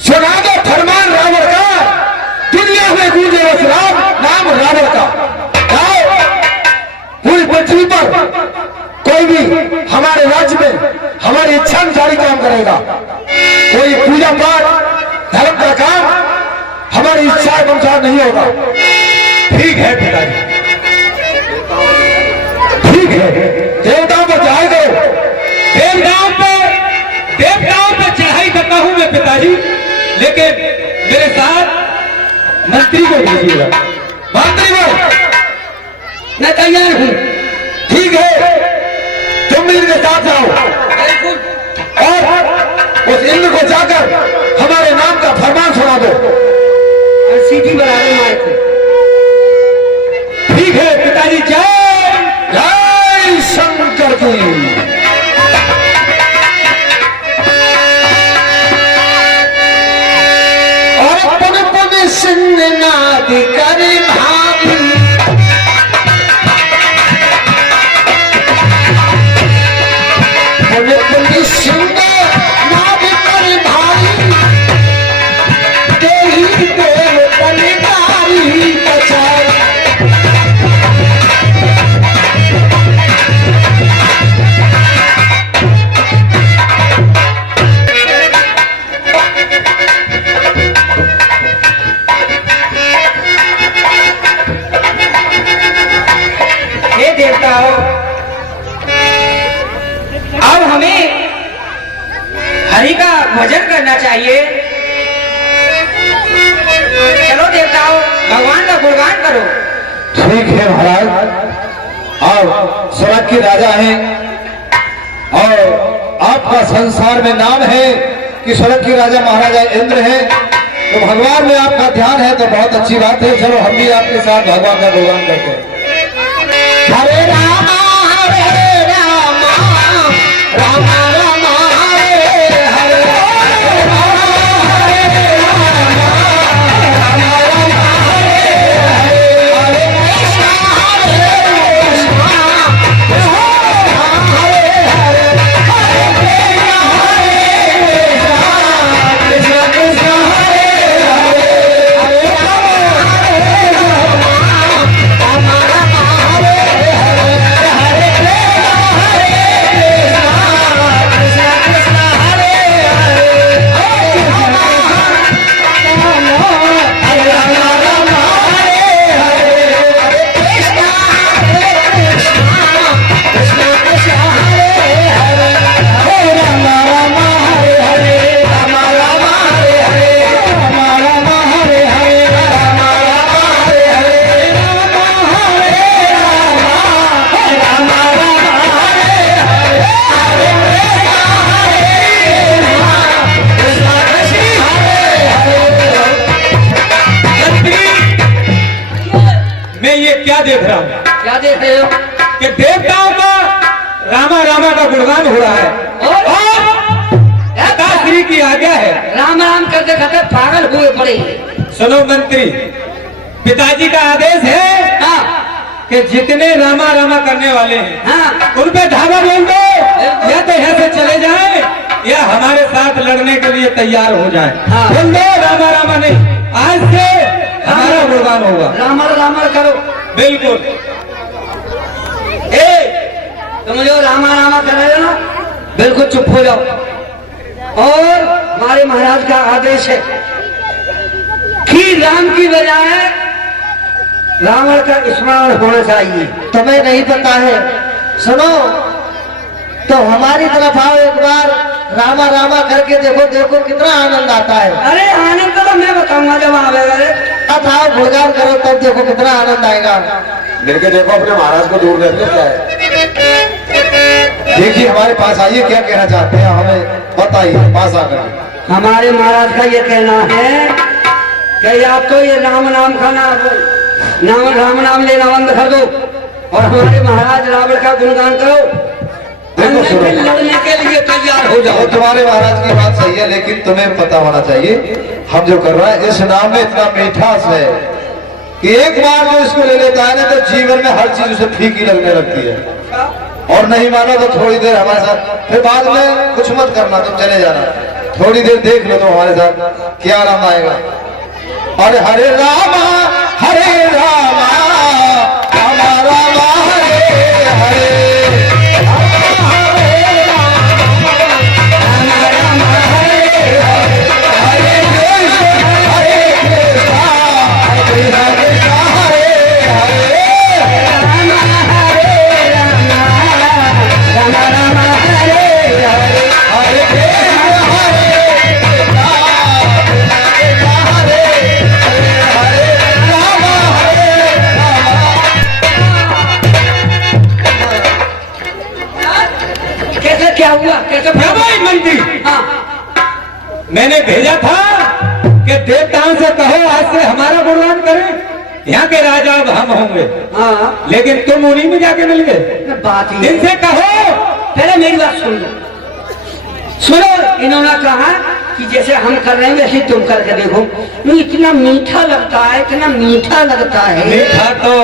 सुना दो फरमान रावण का, दुनिया में गूंजे बस राम नाम रावण का। आओ, पूरी पृथ्वी पर कोई भी हमारे राज्य में हमारी इच्छा अनुसार काम करेगा। कोई पूजा पाठ धर्म का काम हमारी इच्छा के अनुसार नहीं होगा। ठीक है पिताजी, ठीक है, देवताओं पर चढ़ाई करो। देवताओं पर चढ़ाई करता हूँ मैं पिताजी, लेकिन मेरे साथ मंत्री को भेजिएगा। मंत्री को मैं तैयार हूँ। ठीक है, तुम भी इनके साथ जाओ बिल्कुल। और उस इंद्र को जाकर हमारे नाम का फरमान सुना दो। और सीटी बना दो मार के। ठीक है पिताजी, जय शंकर की। और पुन पुन सिंह नाद करे भाभी, पुन पुन सिंह नाद करे भाई, तेरी देव तनकारी बचाई। हे देवताओं, अब हमें हरि का भजन करना चाहिए। चलो देवताओं, भगवान का गुणगान करो। ठीक है महाराज, और स्वर्ग के राजा हैं और आपका संसार में नाम है कि स्वर्ग के राजा महाराजा इंद्र हैं, तो भगवान में आपका ध्यान है तो बहुत अच्छी बात है। चलो हम भी आपके साथ भगवान का गुणगान करते हैं। हरे राम राम राम राम हरे हरे, क्या देख रहा हूँ क्या देख रहे हो? कि देवताओं का रामा रामा का गुणगान हो रहा है और पिता श्री की आज्ञा है। राम राम करते करते पागल हुए पड़े। सुनो मंत्री, पिताजी का आदेश है हाँ कि जितने रामा रामा करने वाले हैं हाँ उन पे धावा बोल दो, या तो यहाँ से चले जाएं या हमारे साथ लड़ने के लिए तैयार हो जाएं। हाँ। बोल दो रामा रामा नहीं, आज से हमारा गुणगान होगा। रामण रामण करो। बिल्कुल। तुम जो रामा रामा कर रहे हो ना, बिल्कुल चुप हो जाओ। और हमारे महाराज का आदेश है कि राम की बजाय रावण का स्मरण होना चाहिए। तुम्हें नहीं पता है? सुनो तो हमारी तरफ आओ, एक बार रामा रामा करके देखो, देखो कितना आनंद आता है। अरे आनंद तो मैं बताऊंगा जब आवेगा। रे अब आओ गुणगान करो, तब देखो कितना आनंद आएगा। मिलके देखो अपने महाराज को दूर रहते क्या है। देखिए हमारे पास आइए, क्या कहना चाहते हैं हमें बताइए पास आकर। हमारे महाराज का ये कहना है कि या तो ये राम नाम का राम नाम लेना बंद कर दो और हमारे महाराज रावण का गुणगान करो, देखो सुनो, लड़ने के लिए तैयार हो जाओ। और तुम्हारे महाराज की बात सही है, लेकिन तुम्हें पता होना चाहिए हम जो कर रहे हैं इस नाम में इतना मीठास है कि एक बार जो इसको ले लेता है ना तो जीवन में हर चीज उसे फीकी लगने लगती है। और नहीं मानो तो थोड़ी देर हमारे साथ, फिर बाद में कुछ मत करना, तुम चले जाना, थोड़ी देर देख लो तो हमारे साथ क्या राम आएगा। और हरे रामा रामा रामा हरे हरे क्या हुआ? कैसे क्या भाई मंत्री? हाँ मैंने भेजा था कि देवताओं से कहो आज से हमारा गुणगान करें, यहाँ के राजा अब हम होंगे। हाँ लेकिन तुम उन्हीं में जाके मिल गए। बात ही इनसे कहो। पहले मेरी बात सुन लो। सुनो, इन्होंने कहा कि जैसे हम कर रहे हैं वैसे तुम करके देखो। ये इतना मीठा लगता है, इतना मीठा लगता है, मीठा तो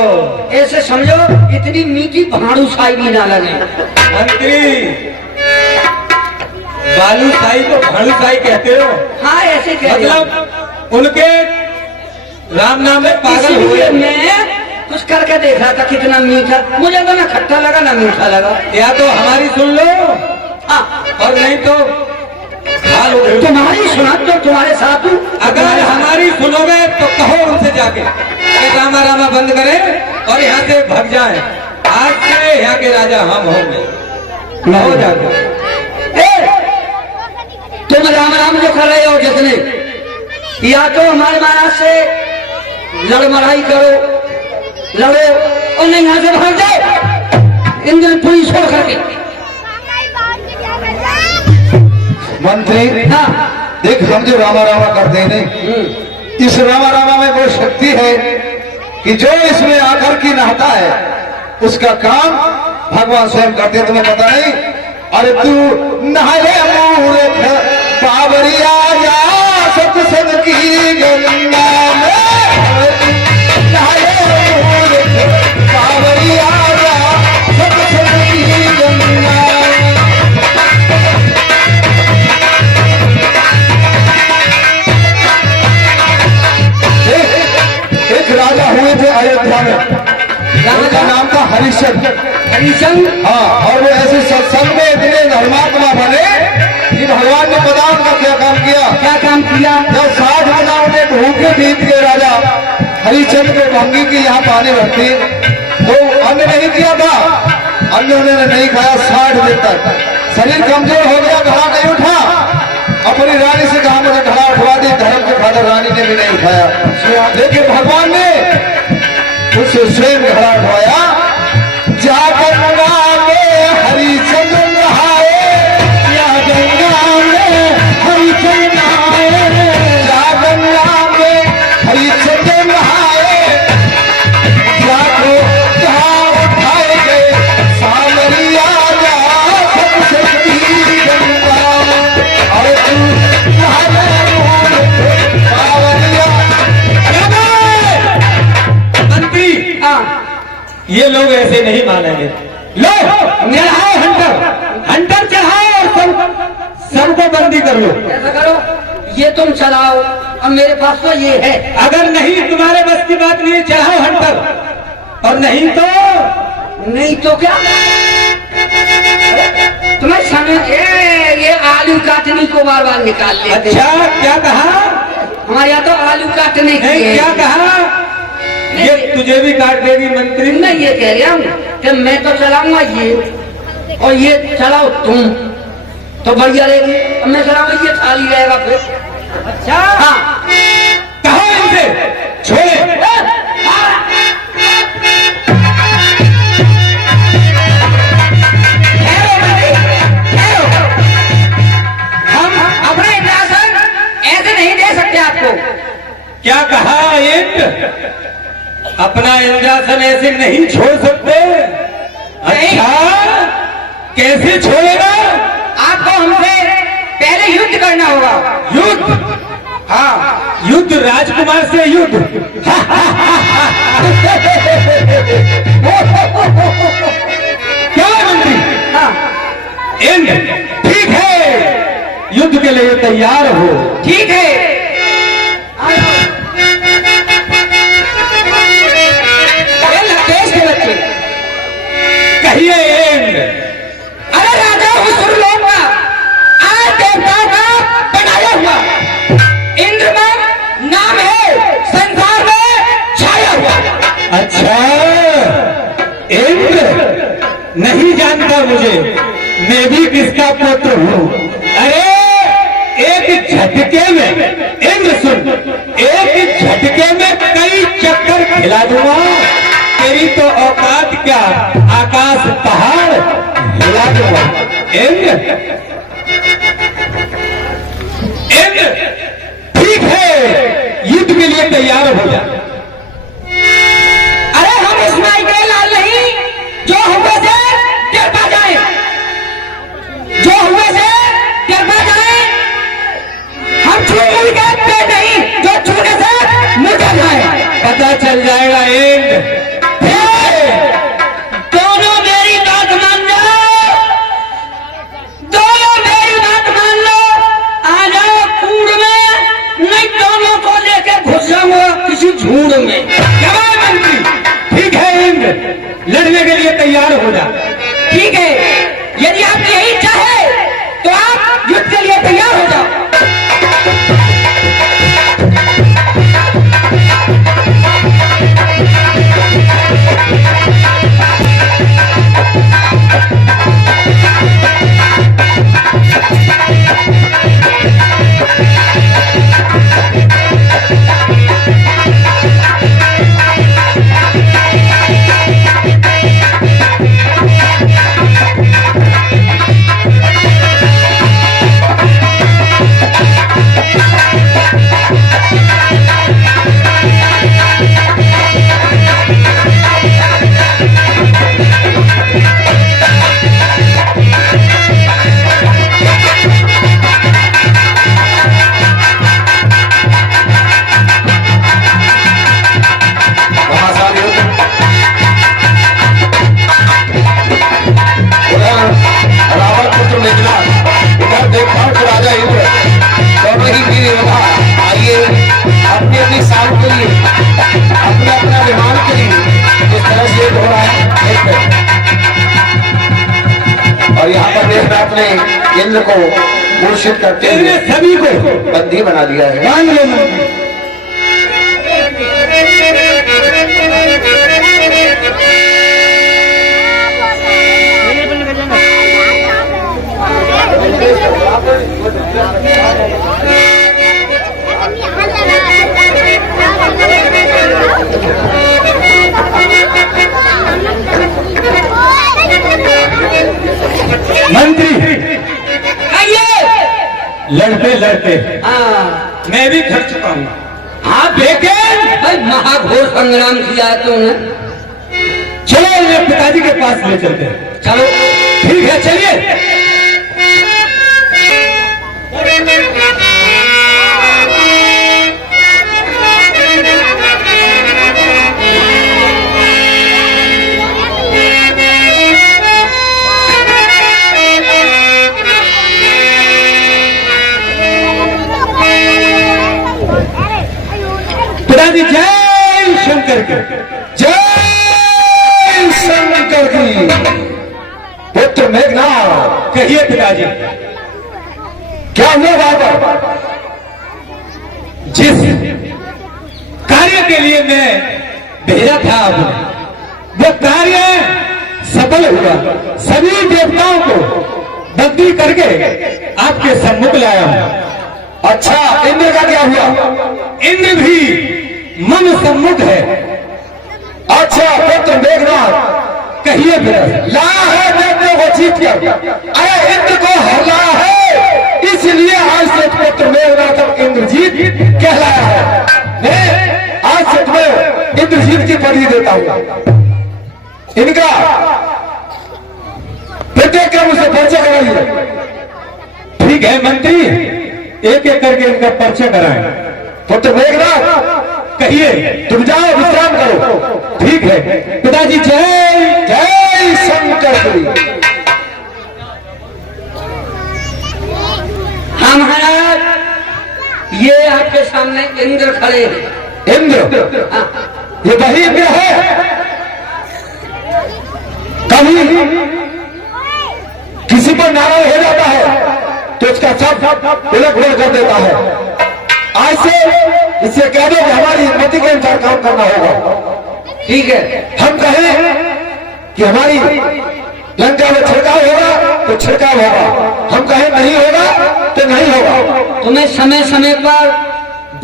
ऐसे समझो इतनी मीठी भाड़ू साई भी ना लगे। मंत्री, बालू साई को भाड़ू साई कहते हो? हाँ ऐसे मतलब उनके राम नाम में पागल हुए। मैं कुछ करके देख रहा था कितना मीठा, मुझे तो ना खट्टा लगा ना मीठा लगा। या तो हमारी सुन लो हाँ और नहीं तो खा लो। तुम्हारी सुना तो तुम्हारे साथ हूँ। अगर हमारी सुनोगे तो कहो उनसे जाके कि रामा रामा बंद करें और यहाँ से भाग जाएं। आज से यहाँ के राजा हम होंगे। कहो जाके। तुम राम राम जो कर रहे हो जितने, या तो हमारे महाराज से लड़मड़ाई करो, लड़ो, और नहीं यहाँ से भाग जाओ इंजन पुलिस छोड़ करके। मंत्री हाँ देख, हम जो रामा रामा करते हैं नहीं, इस रामा रामा में वो शक्ति है कि जो इसमें आकर के नहाता है उसका काम भगवान स्वयं करते हैं। तुम्हें पता नहीं? अरे तू नहाए मूर्ख बाबरिया जा सत्संग की गंगा में, नहाए मूर्ख बाबरिया जा सत्संग की गंगा में। एक राजा हुए थे अयोध्या में, उनका नाम था हरिश्चंद्र। हरिचंद। हाँ, और वो ऐसे सत्संग में इतने धर्मात्मा बने कि भगवान ने पता उनका क्या काम किया। क्या काम किया? जब 60 दिनों में भूखे बीत के राजा हरिश्चंद्र को भंगी की यहाँ पानी भरती तो अन्न नहीं किया था, अन्न उन्होंने नहीं खाया 60 दिन तक। शरीर कमजोर हो गया, घड़ा नहीं उठा। अपनी रानी से कहा मुझे घड़ा उठवा दी, धर्म के खातिर रानी ने भी नहीं उठाया, लेकिन भगवान ने उससे स्वयं घड़ा उठवाया। जा गंगा में हरिचंद्र नहाए, या गंगा में हरिचंद्र नहाए, जा गंगा में हरिचंद्र नहाए, जाको जहाँ उठाए गए सामरिया जा सत्संग की गंगा में। अरे तू ये लोग ऐसे नहीं मानेंगे। लो चढ़ाओ हंटर, हंटर चढ़ाओ और सबको बंदी कर लो। ऐसा करो, ये तुम चलाओ, अब मेरे पास तो ये है। अगर नहीं तुम्हारे बस की बात नहीं, चढ़ाओ हंटर, और नहीं तो क्या तुम्हें समझ ये आलू काटने को बार बार निकाल लेते। अच्छा क्या कहा? हमारे यहाँ तो आलू काटने की है। क्या कहा? ये तुझे भी काट देगी मंत्री। मैं ये कह रहा हूँ कि मैं तो चलाऊंगा ये, और ये चलाओ तुम, तो बढ़िया रहेगी। अब मैं चलाऊंगा, ये खाली रहेगा फिर। अच्छा हाँ, कहो इनसे छोड़े। क्या कहा? अपना इंद्रासन ऐसे नहीं छोड़ सकते। अच्छा कैसे छोड़ेगा? आपको हमसे पहले युद्ध करना होगा। युद्ध? हाँ, युद्ध राजकुमार से युद्ध। क्या मंत्री? हाँ, ठीक है, युद्ध के लिए तैयार हो। ठीक है। देश के बच्चे कहिए। अरे राजा हुसुरलोक का आज देवताओं का बनाया हुआ इंद्रमान नाम है, संसार में छाया हुआ। अच्छा इंद्र? नहीं जानता मुझे, मैं भी किसका पुत्र हूँ। अरे एक झटके में, इंद्र सुन, एक झटके में कई चक्कर खिला दूंगा। तेरी तो औकात क्या, आकाश पहाड़ हिला दूंगा। इंद्र ठीक है, युद्ध के लिए तैयार हो जा। अरे हम इस्माइल के लाल नहीं जो हुए से डरता जाए, जो हुए से डरता जाए। हम छूने के पे नहीं जो छूने से मुझे जाए। पता चल जाएगा इंद्र। दोनों मेरी बात मान लो, दोनों मेरी बात मान लो। आ जाओ कूड़ में, नहीं दोनों को लेकर घुस जाऊंगा किसी झूठ में। जवाब मंत्री। ठीक है इंद्र, लड़ने के लिए तैयार हो जा। ठीक है, यदि आप यही चाहे तो आप युद्ध के लिए तैयार हो जाओ। और यहाँ पर देवराज ने इंद्र को मूर्छित करते हुए सभी को बंदी बना दिया है। मान लो मंत्री। मंत्री लड़ते लड़ते मैं भी थक चुका हूँ। हाँ लेकिन भाई महाघोर संग्राम किया तुमने। चलो इन्हें पिताजी के पास ले चलते हैं। चलो ठीक है चलिए। पिताजी जय शंकर की, जय शंकर की। पुत्र मेघनाथ, कहिए पिताजी। क्या हुआ बाबा? जिस कार्य के लिए मैं भेजा था आपने, वो कार्य सफल हुआ। सभी देवताओं को बंदी करके आपके सम्मुख लाया हूं। अच्छा, इंद्र का क्या हुआ? इंद्र भी मन सम्मुख है। अच्छा पुत्र मेघनाथ, कहिए फिर। ला है दैत्यों को जीत कर, अरे इंद्र को हरा है, इसलिए आज से पुत्र मेघनाथ अब इंद्रजीत कहलाया है। मैं आज से तुम्हें इंद्रजीत की पदवी देता हूं। इनका प्रत्येक क्रम से परिचय कराइए। ठीक है मंत्री, एक एक करके इनका परिचय कराएं। पुत्र मेघनाथ, कहिए। तुम जाओ विश्राम करो। ठीक है पिताजी। जय जय शंकर की। हाँ महाराज, ये आपके सामने इंद्र खड़े हैं। इंद्र, हाँ, ये वही इंद्र है। कभी किसी पर नाराज हो जाता है तो उसका सब उलट पुलट कर देता है। आज से इससे कह दो कि हमारी हिम्मती के अनुसार काम करना होगा। ठीक है। हम कहें कि हमारी लंका में छिड़काव होगा तो छिड़काव होगा, हम कहें नहीं होगा तो नहीं होगा। तुम्हें समय समय पर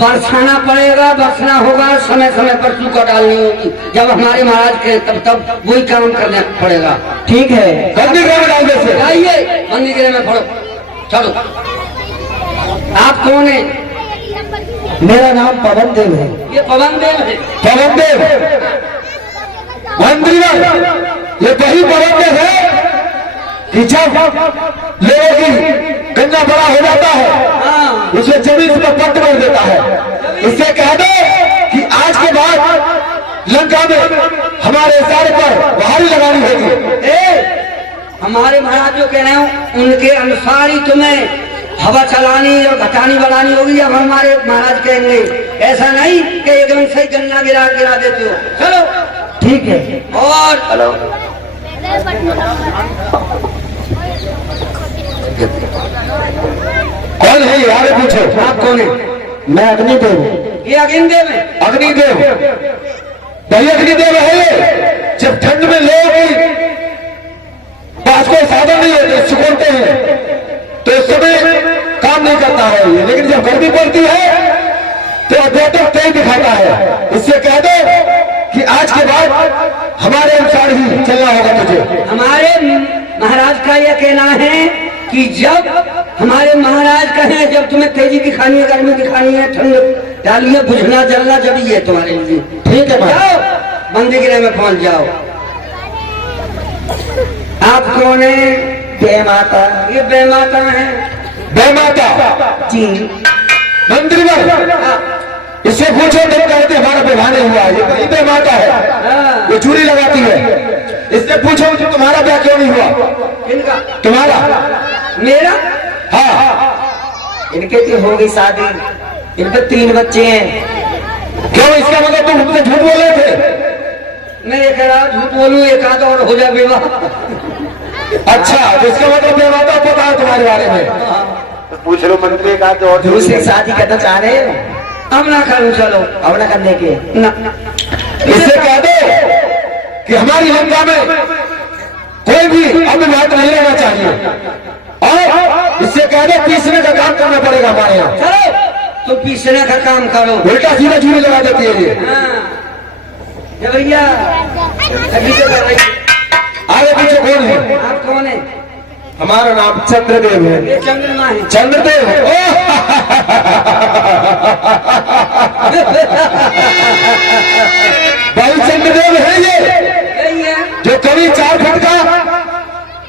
बरसाना पड़ेगा, बरसना होगा, समय समय पर सूखा डालनी होगी। जब हमारे महाराज के तब वही काम करना पड़ेगा। ठीक है। बंदी गृह डालने से आइए बंदी गृह में पढ़ो। चलो। आप कौन है? मेरा नाम पवन देव है। ये पवन देव है। पवन देव मंत्रीवर, ये वही पवन देव है कि जब लोगों की गन्ना बड़ा हो जाता है हाँ, उसे जमीन पर पट्ट कर देता है। इससे कह दो कि आज के बाद लंका में हमारे इशारे पर बहारी लगानी होगी। हमारे महाराज जो कह रहे हो उनके अनुसार ही तुम्हें हवा चलानी और घटानी बढ़ानी होगी। अब हमारे महाराज कहेंगे, ऐसा नहीं कि एकदम सही गन्ना गिरा गिरा देते हो। चलो। ठीक है। और चलो। कौन है ये? आगे पूछो। आप कौन है? मैं अग्निदेव हूँ। ये अग्निदेव है। अग्निदेव, वही अग्निदेव है ये। जब ठंड में लोग पास कोई साधन नहीं होते, सुखोते हैं, तो इस समय काम नहीं करता है ये। लेकिन जब गर्मी पड़ती है तो बहुत तेज दिखाता है। इससे कह दो कि आज के बाद हमारे अनुसार ही चलना होगा तुझे। हमारे महाराज का यह कहना है कि जब हमारे महाराज कहें, जब तुम्हें तेजी दिखानी है, गर्मी दिखानी है, ठंड डालिए, बुझना जलना जब ही है तुम्हारे लिए। ठीक है महाराज। जाओ बंदी गृह में पहुंच जाओ। आप कौन है? बेमाता। ये बेमाता है। बेमाता जी। मंत्रीवर, इससे पूछो तो कहते हमारा विवाह नहीं हुआ। ये वही बेमाता है, हाँ। ये चूड़ी लगाती है। इससे पूछो कि तुम्हारा ब्याह क्यों नहीं हुआ? इनका? तुम्हारा? मेरा? हाँ। इनके की हो गई शादी, इनके 3 बच्चे हैं। क्यों? इसका मतलब तुम हमसे झूठ बोले थे। मैं एक झूठ बोलूं, एक आध और हो जाए विवाह। अच्छा, तो इसका मतलब बेमाता पता है तुम्हारे बारे में। पूछ लो मंत्री का तो। और दूसरी शादी करना चाह रहे हो? अब ना करूं। चलो। अब ना करने के। ना। इससे कह दो कि हमारी लंका में कोई भी अभिवाद नहीं रहना चाहिए। और इससे कह दो पीसने का काम करना पड़ेगा हमारे यहाँ। चलो तो पीसने का काम करो। उल्टा सीधा चूड़ी लगा देती है ये। हाँ। भैया अभी तो कर रही है। आगे पीछे कौन है? आप कौन है? हमारा नाम चंद्रदेव है। ये चंद्रमा है। चंद्रदेव। भाई चंद्रदेव है ये, यही है। जो कभी 4 फुट का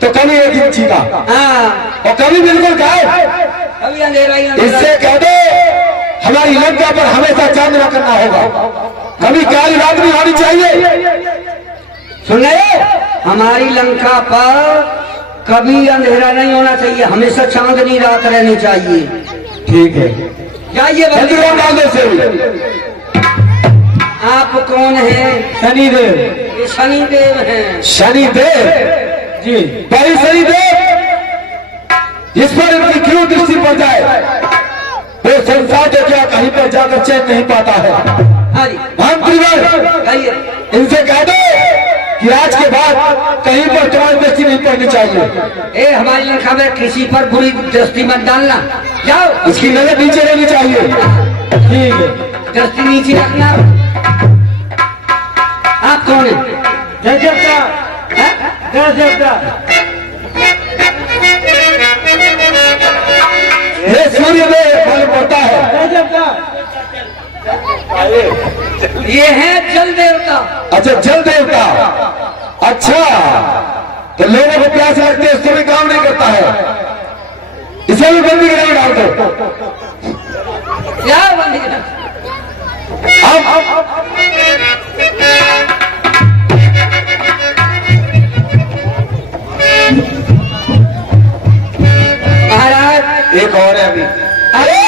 तो कभी 1 इंची का हाँ। और कभी बिल्कुल गायब। अभी अंधेरा ही अंधेरा। इससे कह दो हमारी लंका पर हमेशा चांदना करना होगा, कभी काली रात नहीं होनी चाहिए। सुन रहे हो? हमारी लंका पर कभी अंधेरा नहीं होना चाहिए, हमेशा चांदनी रात रहनी चाहिए। ठीक है, जाइए जल्दी डाल दो से। आप कौन हैं? शनिदेव। ये शनिदेव हैं। शनिदेव जी। भाई शनिदेव, इस पर इनकी क्यों दृष्टि पड़ जाए? वो संसार के क्या कहीं पर जाकर चैन नहीं पाता है। हाँ जी मंत्रीवर, कहिए। इनसे कह दो कि आज के बाद कहीं पर तुम्हारी दृष्टि नहीं पड़नी चाहिए। ए हमारी लिखा में किसी पर बुरी दृष्टि मत डालना। जाओ। इसकी नजर नीचे रहनी चाहिए। ठीक है। दृष्टि नीचे रखना। आप कौन है? जय देवता। जय देवता। ये सूर्य में फल पड़ता है। जय देवता। ये है जल देवता। अच्छा जल देवता। अच्छा तो लोगों को प्यास लगती है, उससे भी काम नहीं करता है। इसे भी बंदी के नहीं डाल दो। क्या बंदी करा? अब महाराज एक और है अभी। अरे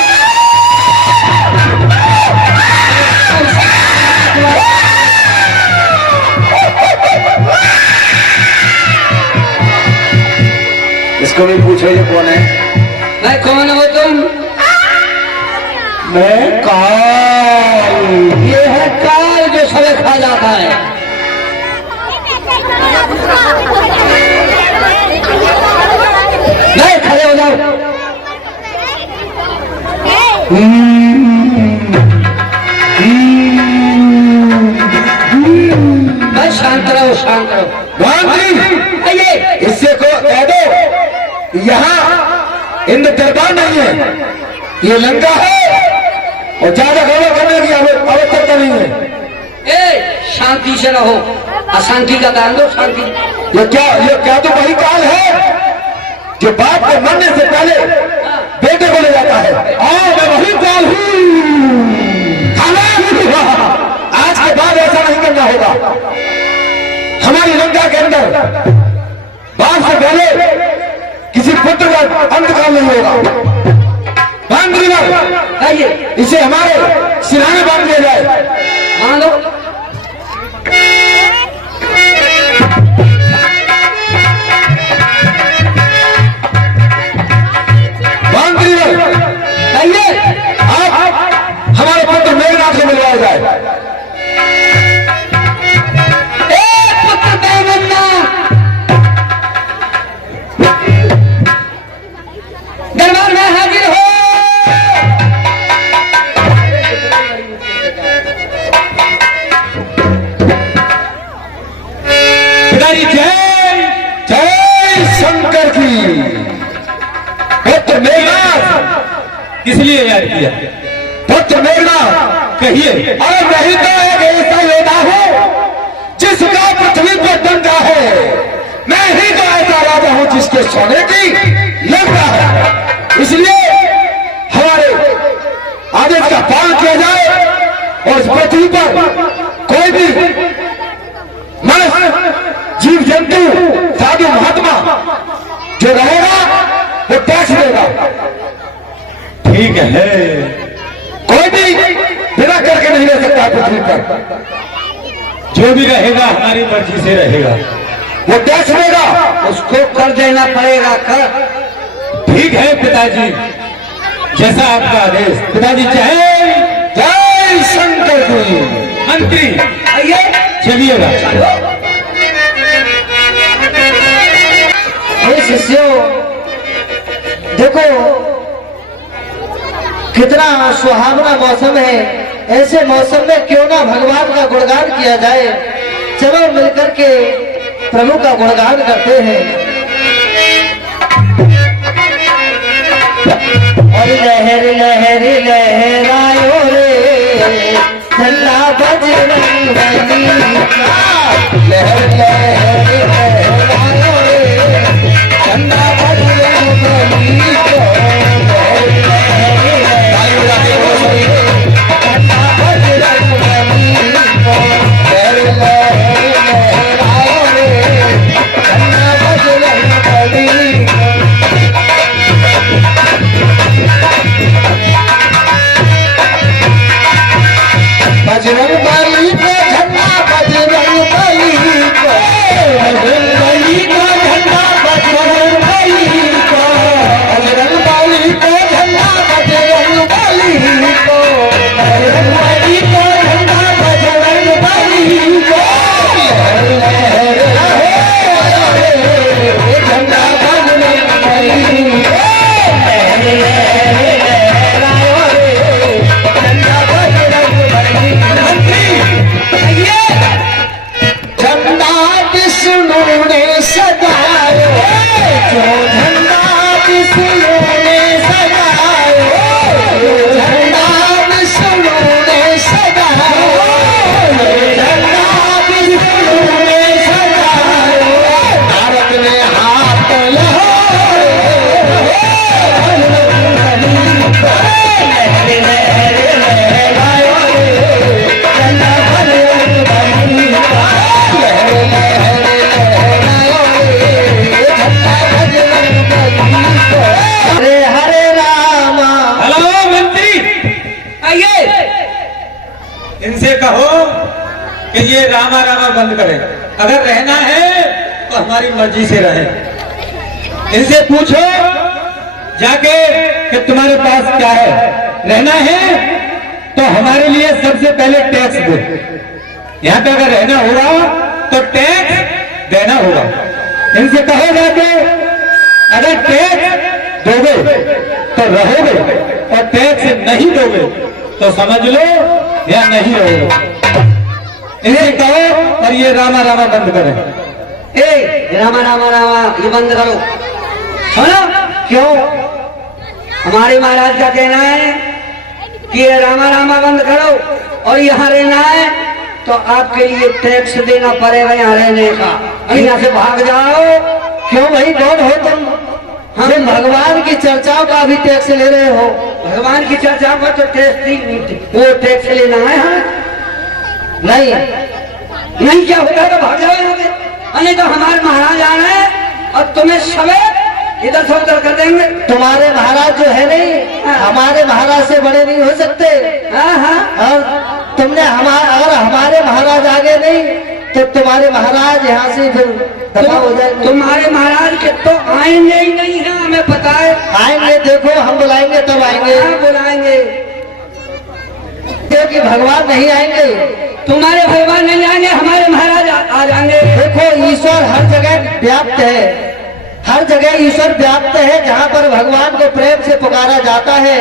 इसको भी पूछो ये कौन है। मैं कौन हो तुम? मैं काल। ये है काल जो सबे खा जाता है। नहीं खड़े हो जाओ। भाई शांत रहो शांत रहो। मंत्री आइए। इससे को कह दो यहाँ इंद्र दरबार नहीं है, ये लंका है और ज्यादा गौरव करने की आवश्यकता नहीं है। ए शांति से रहो। अशांति का दान दो। शांति। ये क्या तो वही काल है जो बाप के मरने से पहले बेटे को ले जाता है। मैं वही काल हूँ। आज के बाद ऐसा नहीं करना होगा। हमारी लंका के अंदर बाप से पहले किसी पुत्र का अंतकाल नहीं होगा। मंत्रीवर आइए। इसे हमारे सिराने बांध दिया जाए। मान लो। मंत्रीवर आइए। आप हमारे पुत्र मेघनाथ को मिलवाया जाए। पुत्र मेघनाथ दरबार में हाजिर हो। पिताजी जय। जय शंकर की। पुत्र मेघनाथ। किस लिए याद किया? पुत्र मेघनाथ कहिए। अरे नहीं तो एक ऐसा योद्धा हूँ जिसका पृथ्वी पर डंका है। मैं ही तो ऐसा राजा हूँ जिसके सोने की लंका है। इसलिए हमारे आदेश का पालन किया जाए और इस पृथ्वी पर कोई भी मनुष्य, जीव जंतु, साधु महात्मा जो रहेगा वो टैक्स देगा। ठीक है। कोई भी बिना करके नहीं रह सकता पृथ्वी पर। जो भी रहेगा हमारी मर्जी से रहेगा। वो टैक्स देगा। उसको कर देना पड़ेगा। कर। ठीक है पिताजी, जैसा आपका आदेश। पिताजी जय। जय शंकर की। मंत्री आइए। चलिएगा। हे शिष्यों, देखो कितना सुहावना मौसम है। ऐसे मौसम में क्यों ना भगवान का गुणगान किया जाए। चलो मिलकर के प्रभु का गुणगान करते हैं। और लहर लहर लहरायो रे झंडा बजरंग बली का। लहर लहर लहरायो रे झंडा बजरंग बली को। लहर लहर लहरायो रे झंडा बजरंग बली को। लहर लहर लहरायो रे झंडा बजरंग बली को। बजरंग बली इनसे कहो कि ये रामा रामा बंद करें। अगर रहना है तो हमारी मर्जी से रहे। इनसे पूछो जाके कि तुम्हारे पास क्या है। रहना है तो हमारे लिए सबसे पहले टैक्स दो। यहाँ पे अगर रहना होगा तो टैक्स देना होगा। इनसे कहो जाके अगर टैक्स दोगे तो रहोगे और टैक्स नहीं दोगे तो समझ लो या नहीं रहोगे। इनसे कहो और ये रामा रामा बंद करें। ए रामा रामा रामा ये बंद करो। सुनो, क्यों? हमारे महाराज का कहना है कि ये रामा रामा बंद करो और यहाँ रहना है तो आपके लिए टैक्स देना पड़ेगा यहाँ रहने का। यहाँ से भाग जाओ। क्यों भाई, कौन हो तुम? हम भगवान की चर्चाओं का भी टैक्स ले रहे हो। भगवान की चर्चा पर तो टैक्स लेना है। हाँ? नहीं क्या होता तो भाग जाओ यहाँ से। नहीं तो हमारे महाराज आना है और तुम्हें सबे इधर से उधर कर देंगे। तुम्हारे महाराज जो है नहीं, हमारे महाराज से बड़े नहीं हो सकते। हाँ। और तुमने अगर हमारे महाराज आगे नहीं तो तुम्हारे महाराज यहाँ से फिर दफा हो जाएंगे। तुम्हारे महाराज के तो आएंगे ही नहीं है, हमें पता है। आएंगे, देखो हम बुलाएंगे तब आएंगे। हाँ, बुलाएंगे। क्योंकि भगवान नहीं आएंगे। तुम्हारे भगवान नहीं आएंगे, हमारे महाराज आ जाएंगे। देखो ईश्वर हर जगह व्याप्त है। हर जगह ईश्वर व्याप्त है। जहाँ पर भगवान को प्रेम से पुकारा जाता है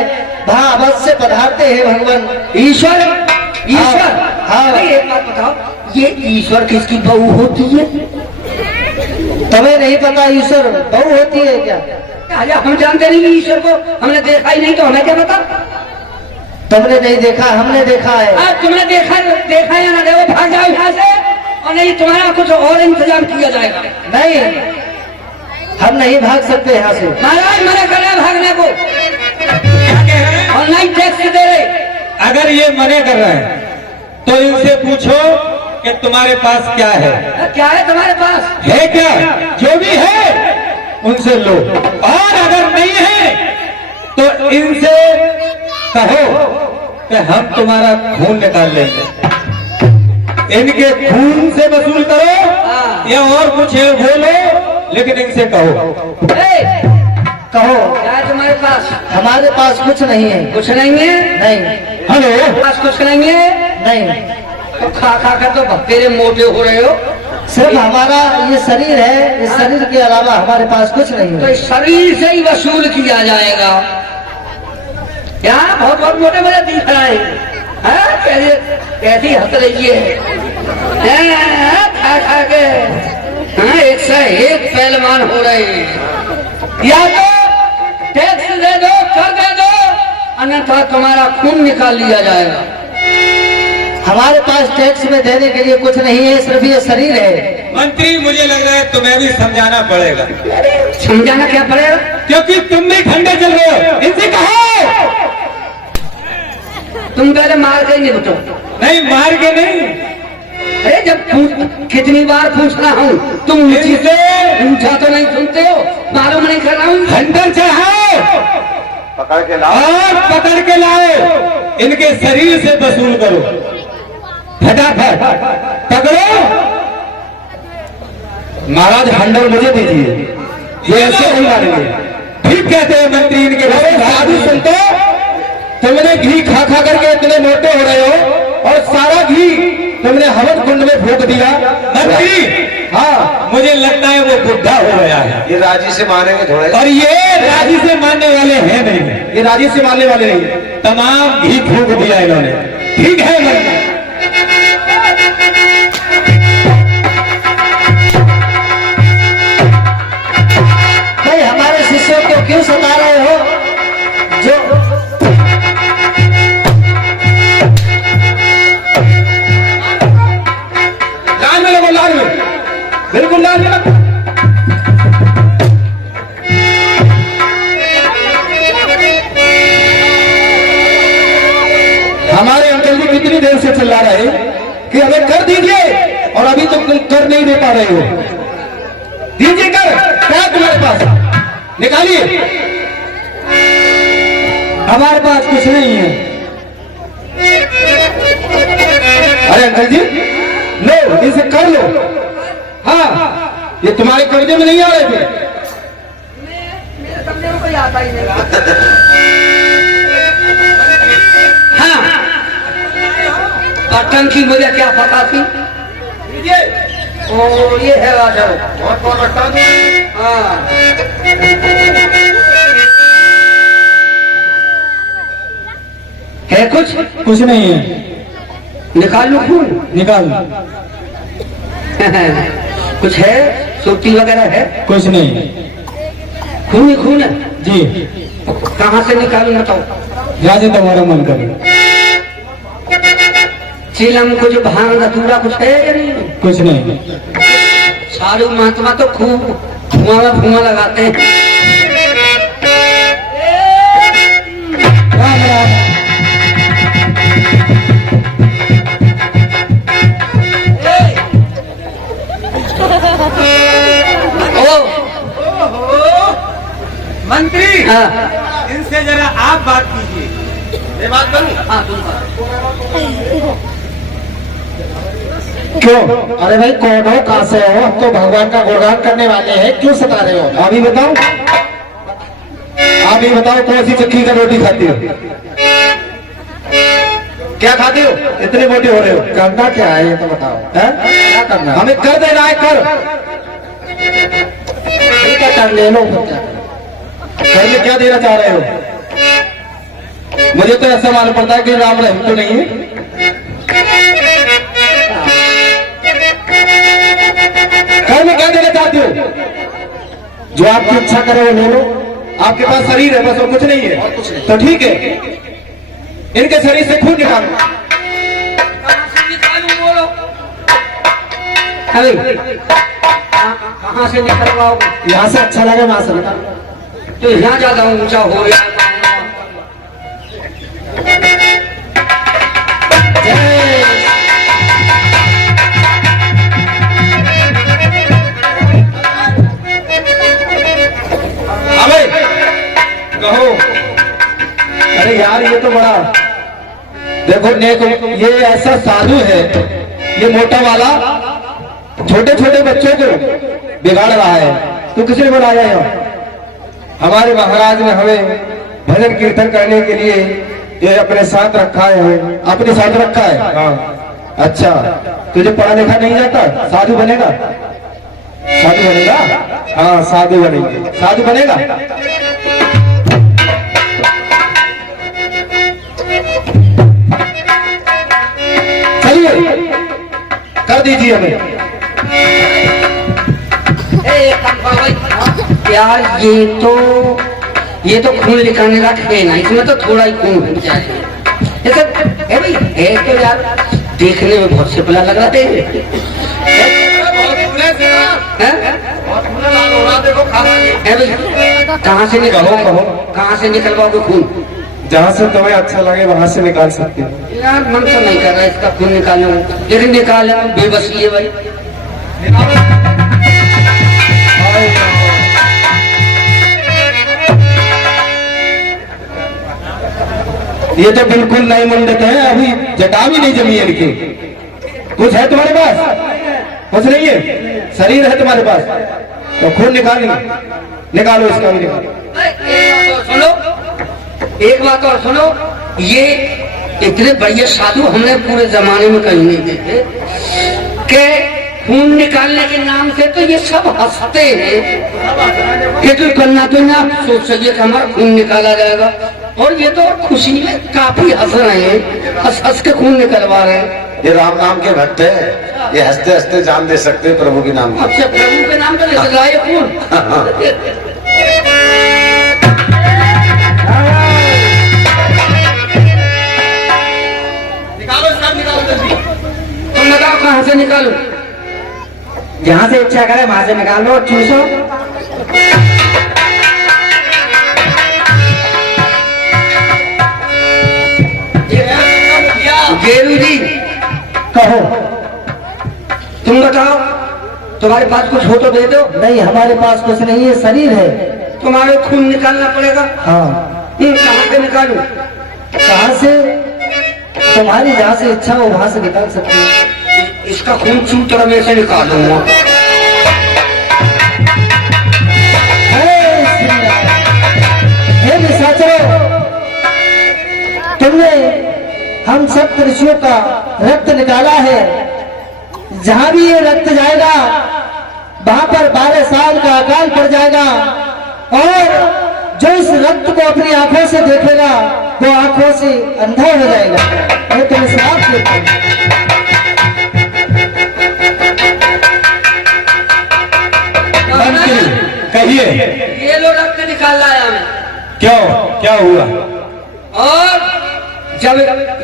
वहाँ अवश्य पधारते हैं भगवान। ईश्वर हाँ। भाई एक बात बताओ, ये ईश्वर किसकी बहू होती है? तुम्हें नहीं पता ईश्वर बहू होती है क्या? अरे हम जानते नहीं ईश्वर को, हमने देखा ही नहीं तो हमें क्या पता? तुमने नहीं देखा, हमने देखा है। तुमने देखा या ना देखो, भाग जाओ यहाँ से और नहीं तुम्हारा कुछ और इंतजाम किया जाएगा। नहीं, हम नहीं भाग सकते यहाँ से। महाराज मना कर रहे हैं भागने को और नहीं टैक्स दे रहे। अगर ये मने कर रहे हैं तो इनसे पूछो कि तुम्हारे पास क्या है। क्या है तुम्हारे पास? है क्या? जो भी है उनसे लो, और अगर नहीं है तो इनसे कहो कि हम तुम्हारा खून निकाल लेंगे। इनके खून से वसूल करो या और कुछ है बोलो, लेकिन इनसे कहो। कहो क्या है तुम्हारे पास? हमारे पास कुछ नहीं है। कुछ नहीं है? नहीं। हेलो, पास कुछ नहीं है? नहीं। तो खा कर तो तेरे मोटे हो रहे हो। सिर्फ हमारा ये शरीर है, इस शरीर के अलावा हमारे पास कुछ नहीं तो है। इस शरीर से ही वसूल किया जाएगा। क्या बहुत बहुत मोटे मोटे दिख रहा है। कैसी हंस रही है खा खा के। हाँ, एक से एक पहलवान हो रहे हैं। या तो टैक्स दे दो, कर दे दो, अन्यथा तुम्हारा खून निकाल लिया जाएगा। हमारे पास टैक्स में देने के लिए कुछ नहीं है, सिर्फ ये शरीर है। मंत्री मुझे लग रहा है तुम्हें भी समझाना पड़ेगा। समझाना क्या पड़ेगा? क्योंकि तुम भी ठंडे चल रहे हो। इनसे कहो। तुम पहले मार के नहीं बतो। नहीं, मार के नहीं। अरे जब कितनी बार पूछना हूँ, तुम मुझसे पूछा तो नहीं सुनते हो, मालूम नहीं कर रहा हूँ। खंडर चढ़ाओ, पकड़ के लाओ। और पकड़ के लाओ। इनके शरीर से वसूल करो, फटाफट पकड़ो। महाराज खंडर मुझे दीजिए, ये ऐसे नहीं मारेंगे। ठीक कहते हैं मंत्री। इनके साधु संतो, तुमने घी खा खा करके इतने मोटे हो रहे हो और सारा घी तुमने हवन कुंड में फूंक दिया। मंत्री, हाँ, मुझे लगता है वो बुढ़ा हो गया है। ये राजी से मानेंगे थोड़े। और ये राजी से मानने वाले हैं नहीं। ये राजी से मानने वाले नहीं। तमाम घी फूंक दिया इन्होंने। ठीक है मंत्री। भाई हमारे शिष्यों को क्यों सता रहे हो? जो लाल में लगो, लाल में, बिल्कुल लाल में लगो। हमारे अंकल जी कितनी देर से चिल्ला रहे कि हमें कर दीजिए और अभी तुम कर नहीं दे पा रहे हो। दीजिए कर। क्या है तुम्हारे पास? निकालिए। हमारे पास कुछ नहीं है। अंकल जी, लो इसे कर लो। हाँ, ये तुम्हारे कब्जे में नहीं आ रहे थे। मेरे समझे में कोई आता ही नहीं। हाँ, पटन की मुझे क्या पता थी। ओ ये है राजा। बहुत बहुत रखता हूँ। हाँ, है कुछ नहीं है। निकाल लो खून। निकाल। कुछ है, सुर्ती वगैरह है? कुछ नहीं। खून ही खून है। जी, कहाँ से निकालूं बताओ? जहाँ से तुम्हारा मन करे। चिलम कुछ भांग धतूरा कुछ है या नहीं? कुछ नहीं। साधु महात्मा तो खूब धुआं लगाते हैं। राम राम। मंत्री, हाँ, इनसे जरा आप बात कीजिए। मैं बात करूं? हाँ, तुम बात। क्यों? अरे भाई कौन हो, कहाँ से हो? हम तो भगवान का गुणगान करने वाले हैं, क्यों सता रहे हो? आप ही बताओ, आप ही बताओ कौन सी चक्की का रोटी खाती हो? क्या खाते हो? इतने मोटे हो रहे हो। करना क्या है ये तो बताओ। हैं? क्या करना है? हमें कर देना है, कर। ठीक है, कर ले लो फिर क्या? कर में क्या देना चाह रहे हो? मुझे तो ऐसा मालूम पड़ता है कि राम रहीम तो नहीं है। कर में क्या देना चाहती हो? जो आपकी इच्छा करे वो ले लो। आपके पास शरीर है बस, और कुछ नहीं है। तो ठीक है, इनके शरीर से खून निकालो। कहाँ से निकालूं बोलो? अरे, कहाँ से निकलवाओगे? यहाँ से अच्छा लगे वहां से निकाल। तो यहाँ ज्यादा ऊंचा हो गया है। अबे कहो। अरे यार ये तो बड़ा, देखो नेक, ये ऐसा साधु है, ये मोटा वाला छोटे छोटे बच्चों को बिगाड़ रहा है। तो किसने बुलाया है? हमारे महाराज ने हमें भजन कीर्तन करने के लिए ये अपने साथ रखा है। हमें अपने साथ रखा है। हाँ। अच्छा, तुझे पढ़ा लिखा नहीं जाता? साधु बनेगा? साधु बनेगा? हाँ, साधु बनेगा। साधु बनेगा? चलिए, कर दीजिए हमें। यार ये तो खून निकालने का है ना, इसमें तो थोड़ा ही खून बन जाए। जैसे है भाई, है तो यार देखने में बहुत सिपला लग रहा है। कहाँ से निकलवाओ? कहाँ से निकलवाओगे खून? जहाँ से तुम्हें अच्छा लगे वहाँ से निकाल सकते हो। यार मन तो नहीं कर रहा है इसका खून निकालने में, लेकिन निकाल बेबसी है भाई। ये तो बिल्कुल नए मुंडक है, अभी जटा भी नहीं जमी इनकी। कुछ है तुम्हारे पास? कुछ नहीं है। शरीर है तुम्हारे पास, तो खून निकालेंगे। निकालो, इसका भी निकालो। एक बात और सुनो, ये इतने बढ़िया साधु हमने पूरे जमाने में कहीं नहीं देखे कि खून निकालने के नाम से तो ये सब हंसते हैं कि तो करना तो ना सोच सके कि हमारा खून निकाला जाएगा, और ये तो खुशी में काफी हंस रहे हैं, हंस हंस के खून निकलवा रहे हैं। ये राम नाम के भक्त है, ये हंसते हंसते जान दे सकते हैं प्रभु के नाम पे। अच्छा, प्रभु के नाम पर ले जाए खून। तुम बताओ कहाँ से निकालो? जहाँ से इच्छा करे वहां से निकाल लो, चूसो। गेरू जी कहो। तुम बताओ, तुम्हारे पास कुछ हो तो दे दो। नहीं, हमारे पास कुछ नहीं है, शरीर है। तुम्हारे खून निकालना पड़ेगा। हाँ। कहाँ से निकालूं? कहाँ से? तुम तुम्हारी जहाँ से इच्छा हो वहां से निकाल सकते हो। इसका खून सूत्र में से निकालूंगा। हे निशाचरों, तुमने हम सब ऋषियों का रक्त निकाला है। जहां भी ये रक्त जाएगा वहां पर 12 साल का अकाल पड़ जाएगा, और जो इस रक्त को अपनी आंखों से देखेगा वो आंखों से अंधा हो जाएगा। मैं तुम्हें श्राप देता हूं। मंत्री कहिए, ये लो रक्त निकाल लाया मैं। क्यों, क्या हुआ? और जब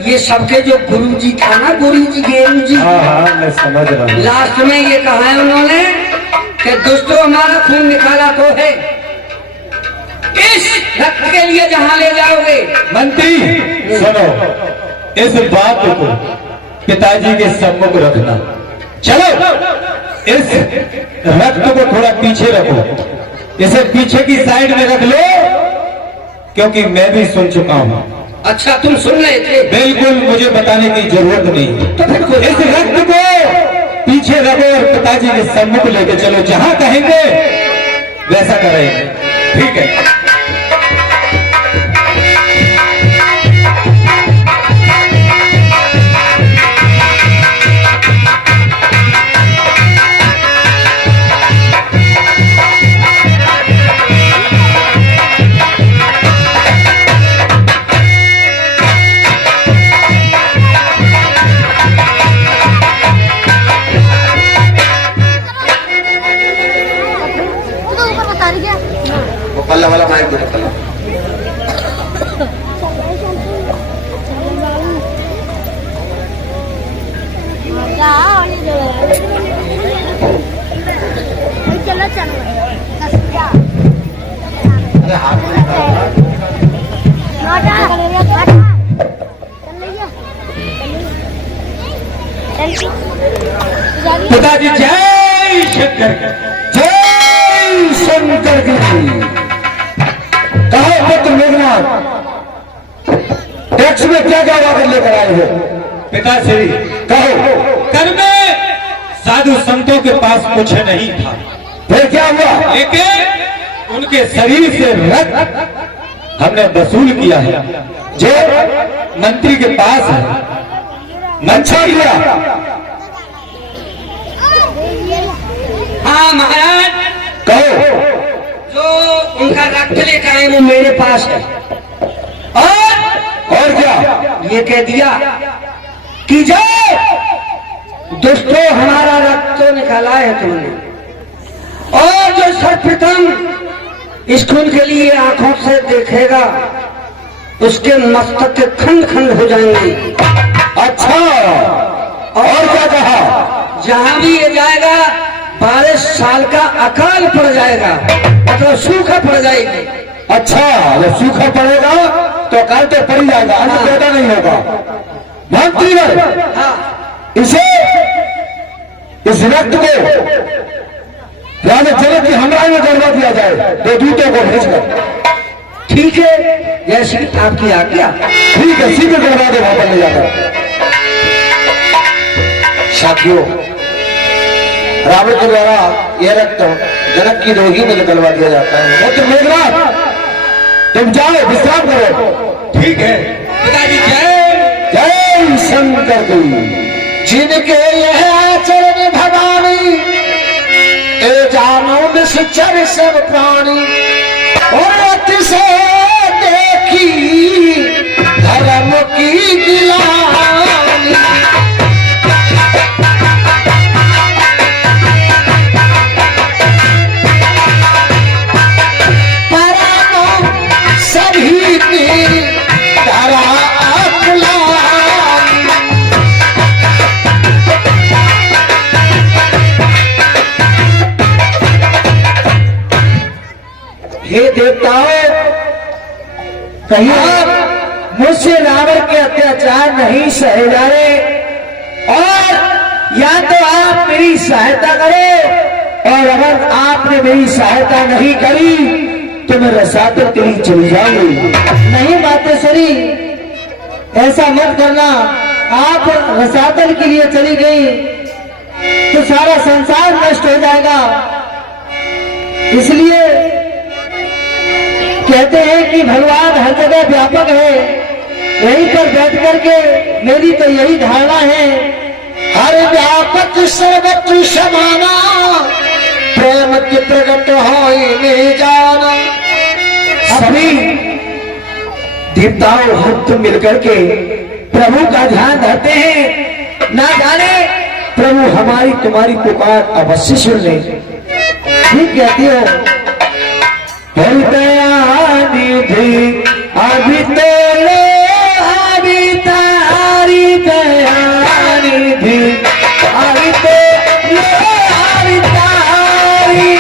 ये सबके जो गुरु जी था ना, गुरु जी गेरू जी, हाँ मैं समझ रहा हूँ। लास्ट में ये कहा है उन्होंने कि दोस्तों हमारा खून निकाला तो है, इस रक्त के लिए जहां ले जाओगे। मंत्री सुनो, इस बात को पिताजी के सम्मुख रखना। चलो इस रक्त को थोड़ा पीछे रखो, इसे पीछे की साइड में रख लो, क्योंकि मैं भी सुन चुका हूँ। अच्छा तुम सुन रहे थे? बिल्कुल, मुझे बताने की जरूरत नहीं। तो फिर इस रक्त को पीछे रखो और पिताजी के सम्मुख लेके चलो, जहां कहेंगे वैसा करेंगे। ठीक है? पल्ला वाला माइक दे दो, पल्ला। अरे हाथ में पिताजी जय शंकर, जय शंकर की। कहो पुत्र मेघनाथ, टैक्स में क्या क्या वाकर लेकर आए हो? पिताश्री कहो। कर में साधु संतों के पास कुछ नहीं था, फिर क्या हुआ? लेकिन उनके शरीर से रक्त हमने वसूल किया है, जो मंत्री के पास है। मंशा किया। हाँ महाराज, कहो। जो उनका रक्त लेकर आए वो मेरे पास है, और क्या? ये कह दिया कि जाओ दोस्तों हमारा रक्त तो निकाला है तुमने, और जो सर्वप्रथम इस खून के लिए आंखों से देखेगा उसके मस्तक के खंड खंड हो जाएंगे। अच्छा, और क्या कहा? जहां भी ये जाएगा 12 साल का अकाल पड़ जाएगा, मतलब सूखा पड़ जाएगी। अच्छा, जब सूखा पड़ेगा तो अकाल तो पड़ जाएगा, अन्न पैदा नहीं होगा। मंत्री इसे, इस रक्त को राजा जनक की हमला में गड़वा दिया जाए, 2 दूतों को भेजकर। ठीक है, जैसी आपकी आज्ञा। ठीक है, सीधे गड़वा दो वहां पर ले जाकर। साथियों, रावण के द्वारा यह रक्त जनक की रोगी में निकलवा दिया जाता है। पुत्र मेघनाथ, तुम जाओ विश्राम करो। ठीक है पिताजी, जय जय शंकर की। जिनके यह आचरण भवानी, ए जानो निश्चर सब प्राणी, और अतिशय देखी धर्म की गिलानी। सभी की तरह हे देवताओं, कहीं आप मुझसे रावण के अत्याचार नहीं सहे जा रहे, और या तो आप मेरी सहायता करो, और अगर आपने मेरी सहायता नहीं करी तो मैं रसातल तेरी चली जाऊंगी। नहीं मातेश्वरी, ऐसा मत करना। आप रसातल के लिए चली गई तो सारा संसार नष्ट हो जाएगा। इसलिए कहते हैं कि भगवान हर जगह व्यापक है। यहीं पर बैठ करके मेरी तो यही धारणा है, हर व्यापक सर्वत्र समाना, प्रेम की प्रगट हो में जाना। सभी देवताओं भक्त मिलकर के प्रभु का ध्यान धरते हैं। ना जाने प्रभु हमारी तुम्हारी पुकार अवश्य सुन ले। ठीक कहती हो। दयानिधि अभी तो लो, अभी तारी दयानिधि अभी तो लो, अभी तारी।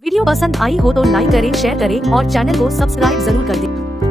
वीडियो पसंद आई हो तो लाइक करें, शेयर करें और चैनल को सब्सक्राइब जरूर कर दें।